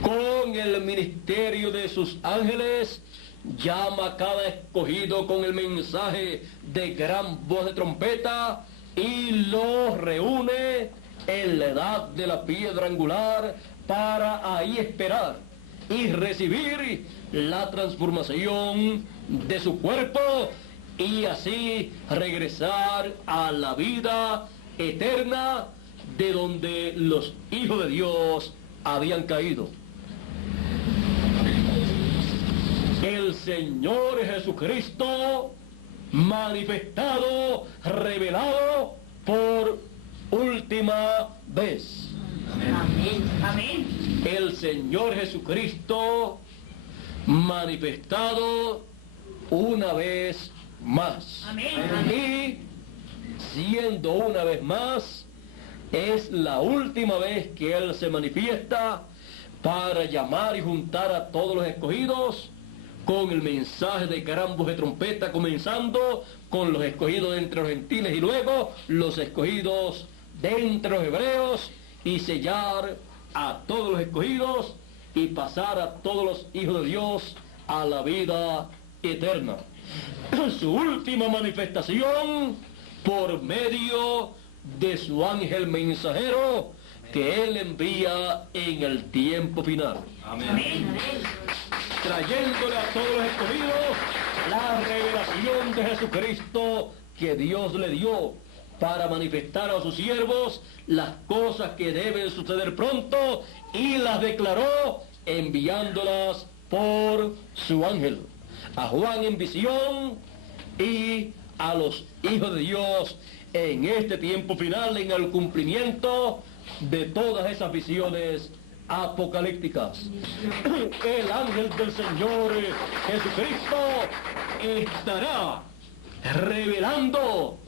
con el ministerio de sus ángeles, llama a cada escogido con el mensaje de gran voz de trompeta y los reúne en la edad de la piedra angular para ahí esperar y recibir la transformación de su cuerpo y así regresar a la vida eterna de donde los hijos de Dios habían caído. El Señor Jesucristo manifestado, revelado por última vez. Amén. Amén. El Señor Jesucristo manifestado una vez más. Amén. Y siendo una vez más, es la última vez que Él se manifiesta para llamar y juntar a todos los escogidos con el mensaje de carambos de trompeta, comenzando con los escogidos de entre los gentiles y luego los escogidos de entre los hebreos, y sellar a todos los escogidos y pasar a todos los hijos de Dios a la vida eterna. Su última manifestación por medio de su ángel mensajero que Él envía en el tiempo final. Amén. Trayéndole a todos los escogidos la revelación de Jesucristo que Dios le dio para manifestar a sus siervos las cosas que deben suceder pronto, y las declaró enviándolas por su ángel a Juan en visión y a los hijos de Dios en este tiempo final, en el cumplimiento de todas esas visiones apocalípticas. El ángel del Señor Jesucristo estará revelando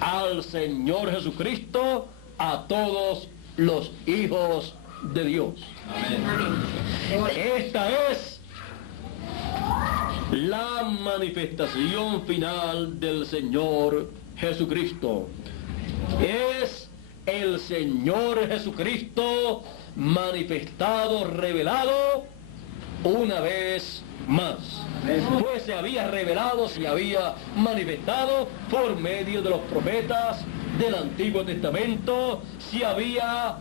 al Señor Jesucristo a todos los hijos de Dios. Amén. Esta es la manifestación final del Señor Jesucristo. Es el Señor Jesucristo manifestado, revelado una vez más. Pues se había revelado, se había manifestado por medio de los profetas del Antiguo Testamento, se había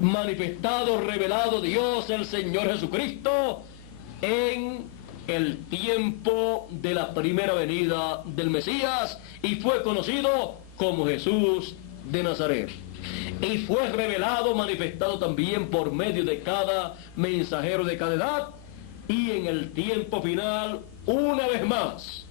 manifestado, revelado Dios, el Señor Jesucristo, en el tiempo de la primera venida del Mesías, y fue conocido como Jesús de Nazaret. Y fue revelado, manifestado también por medio de cada mensajero de cada edad, y en el tiempo final, una vez más,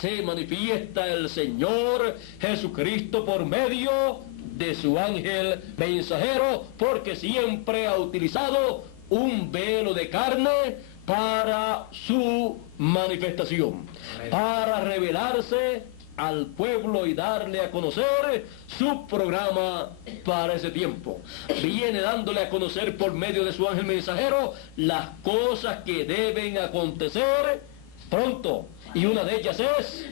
se manifiesta el Señor Jesucristo por medio de su ángel mensajero, porque siempre ha utilizado un velo de carne para su manifestación, para revelarse al pueblo y darle a conocer su programa para ese tiempo. Viene dándole a conocer por medio de su ángel mensajero las cosas que deben acontecer pronto, y una de ellas es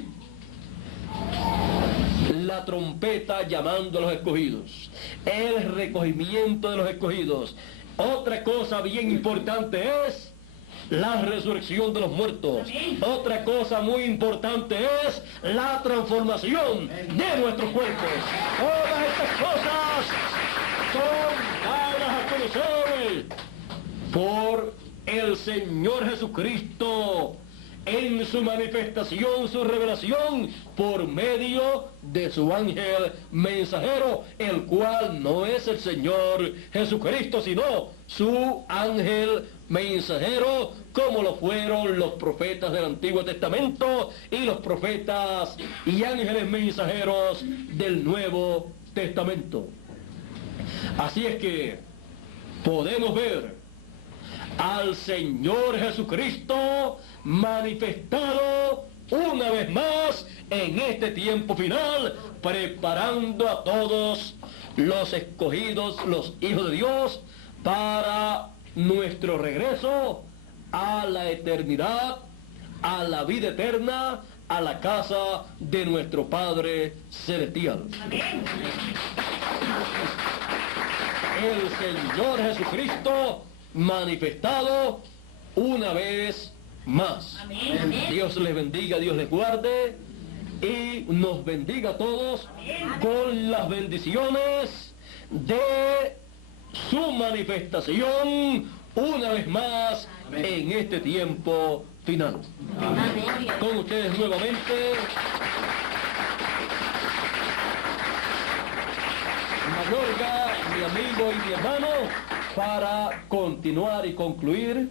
la trompeta llamando a los escogidos, el recogimiento de los escogidos. Otra cosa bien importante es la resurrección de los muertos. Otra cosa muy importante es la transformación de nuestros cuerpos. Todas estas cosas son dadas a conocer por el Señor Jesucristo en su manifestación, su revelación, por medio de su ángel mensajero, el cual no es el Señor Jesucristo, sino su ángel mensajero, como lo fueron los profetas del Antiguo Testamento y los profetas y ángeles mensajeros del Nuevo Testamento. Así es que podemos ver al Señor Jesucristo manifestado una vez más en este tiempo final, preparando a todos los escogidos, los hijos de Dios, para nuestro regreso a la eternidad, a la vida eterna, a la casa de nuestro Padre Celestial. El Señor Jesucristo manifestado una vez más. Dios les bendiga, Dios les guarde y nos bendiga a todos con las bendiciones de su manifestación una vez más en este tiempo final. Con ustedes nuevamente, Mayorga, mi amigo y mi hermano, para continuar y concluir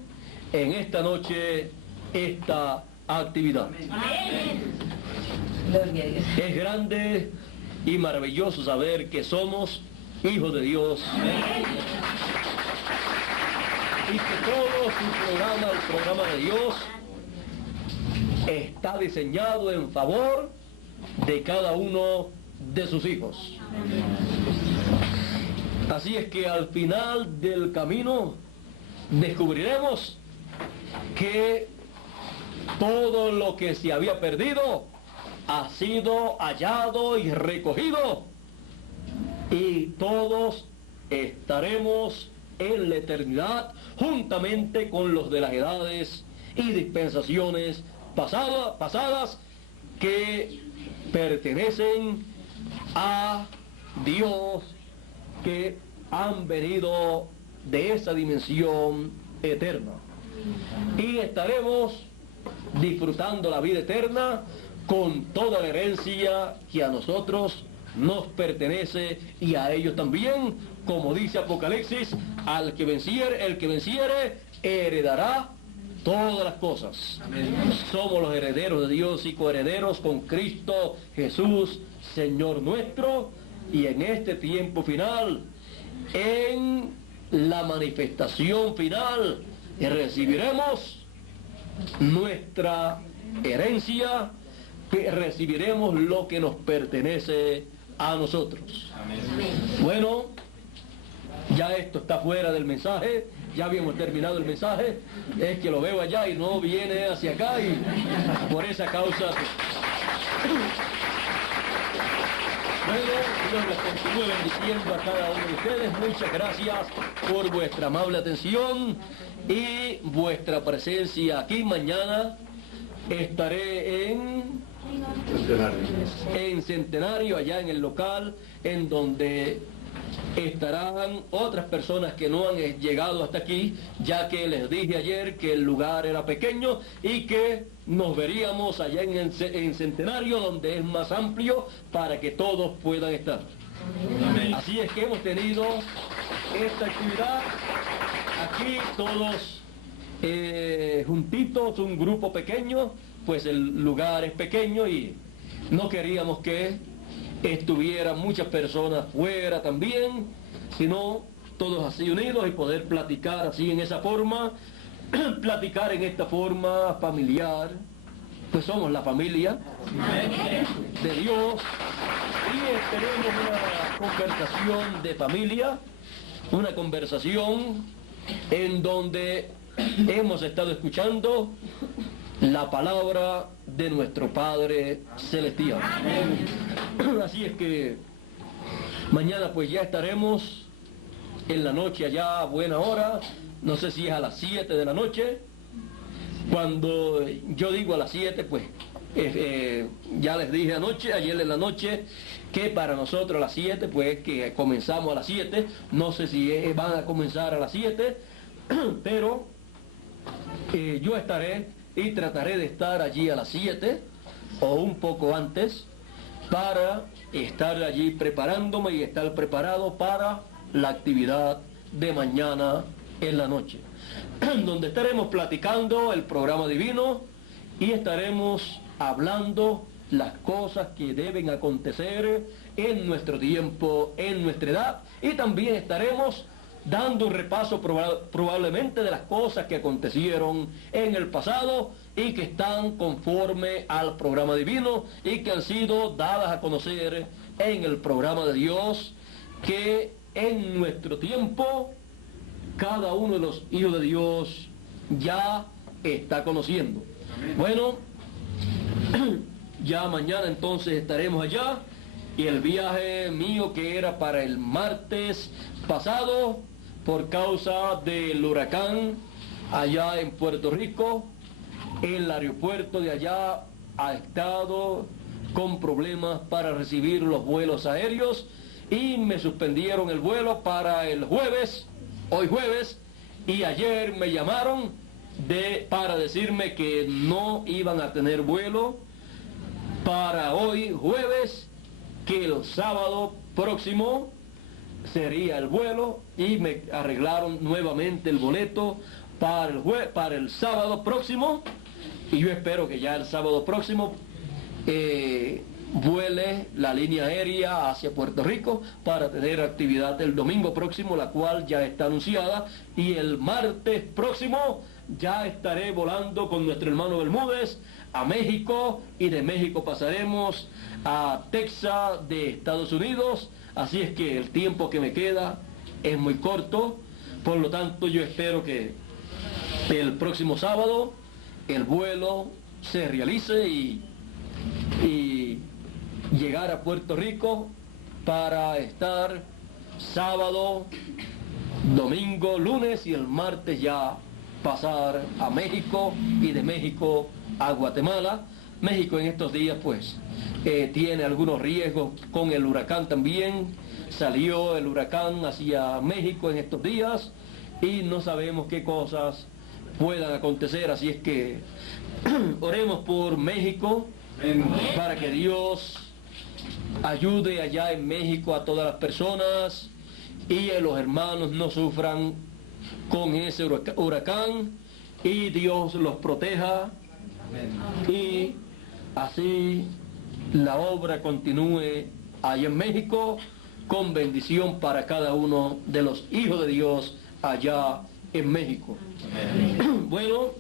en esta noche esta actividad. Es grande y maravilloso saber que somos hijos de Dios y que todo su programa, el programa de Dios, está diseñado en favor de cada uno de sus hijos. Así es que al final del camino descubriremos que todo lo que se había perdido ha sido hallado y recogido, y todos estaremos en la eternidad juntamente con los de las edades y dispensaciones pasadas que pertenecen a Dios, que han venido de esa dimensión eterna, y estaremos disfrutando la vida eterna con toda la herencia que a nosotros nos pertenece y a ellos también, como dice Apocalipsis, el que venciere heredará todas las cosas. Amén. Somos los herederos de Dios y coherederos con Cristo Jesús, Señor nuestro, y en este tiempo final, en la manifestación final, recibiremos nuestra herencia, recibiremos lo que nos pertenece a nosotros. Amén. Bueno, ya esto está fuera del mensaje, ya habíamos terminado el mensaje, es que lo veo allá y no viene hacia acá, y por esa causa... Bueno, Dios les continúe bendiciendo a cada uno de ustedes. Muchas gracias por vuestra amable atención y vuestra presencia aquí. Mañana estaré en Centenario, allá en el local, en donde estarán otras personas que no han llegado hasta aquí, ya que les dije ayer que el lugar era pequeño y que nos veríamos allá en Centenario, donde es más amplio para que todos puedan estar. Amén. Así es que hemos tenido esta actividad aquí todos juntitos, un grupo pequeño, pues el lugar es pequeño y no queríamos que estuvieran muchas personas fuera también, sino todos así unidos y poder platicar así en esa forma, platicar en esta forma familiar, pues somos la familia de Dios y tenemos una conversación de familia, una conversación en donde hemos estado escuchando la palabra de nuestro Padre Celestial. Así es que mañana pues ya estaremos en la noche allá a buena hora, no sé si es a las 7 de la noche. Cuando yo digo a las 7, pues ya les dije ayer en la noche, que para nosotros a las 7, pues que comenzamos a las 7, no sé si van a comenzar a las 7, pero yo estaré y trataré de estar allí a las 7 o un poco antes para estar allí preparándome y estar preparado para la actividad de mañana en la noche, donde estaremos platicando el programa divino y estaremos hablando las cosas que deben acontecer en nuestro tiempo, en nuestra edad, y también estaremos dando un repaso probablemente de las cosas que acontecieron en el pasado y que están conforme al programa divino y que han sido dadas a conocer en el programa de Dios, que en nuestro tiempo cada uno de los hijos de Dios ya está conociendo. Bueno, ya mañana entonces estaremos allá, y el viaje mío, que era para el martes pasado, por causa del huracán allá en Puerto Rico, el aeropuerto de allá ha estado con problemas para recibir los vuelos aéreos, y me suspendieron el vuelo para el jueves, hoy jueves, y ayer me llamaron para decirme que no iban a tener vuelo para hoy jueves, que el sábado próximo sería el vuelo, y me arreglaron nuevamente el boleto para el sábado próximo, y yo espero que ya el sábado próximo vuele la línea aérea hacia Puerto Rico para tener actividad el domingo próximo, la cual ya está anunciada, y el martes próximo ya estaré volando con nuestro hermano Bermúdez a México, y de México pasaremos a Texas de Estados Unidos. Así es que el tiempo que me queda es muy corto, por lo tanto yo espero que el próximo sábado el vuelo se realice y llegar a Puerto Rico para estar sábado, domingo, lunes, y el martes ya pasar a México, y de México a Guatemala. México en estos días pues tiene algunos riesgos con el huracán también. Salió el huracán hacia México en estos días y no sabemos qué cosas puedan acontecer, así es que oremos por México para que Dios ayude allá en México a todas las personas y los hermanos no sufran con ese huracán, y Dios los proteja. Y así la obra continúe allá en México con bendición para cada uno de los hijos de Dios allá en México. Bueno,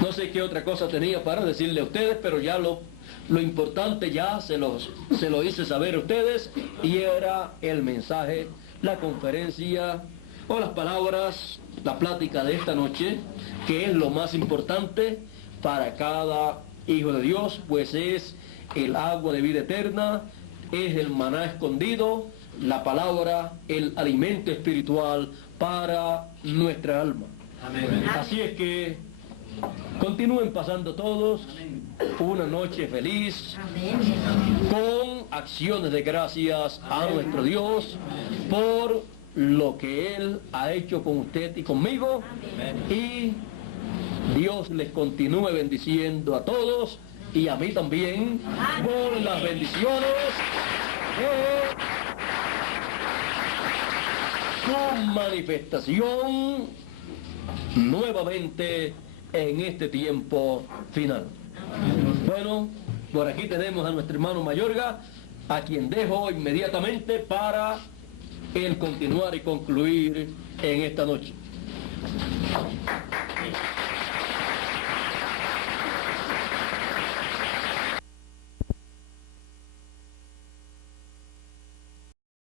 no sé qué otra cosa tenía para decirle a ustedes, pero ya lo importante ya se lo hice saber a ustedes, y era el mensaje, la conferencia o las palabras, la plática de esta noche, que es lo más importante para cada hijo de Dios, pues es el agua de vida eterna, es el maná escondido, la palabra, el alimento espiritual para nuestra alma. Amén. Así es que continúen pasando todos una noche feliz, con acciones de gracias a nuestro Dios por lo que Él ha hecho con usted y conmigo, y Dios les continúe bendiciendo a todos y a mí también por las bendiciones de su manifestación nuevamente en este tiempo final. Bueno, por aquí tenemos a nuestro hermano Mayorga, a quien dejo inmediatamente para el continuar y concluir en esta noche.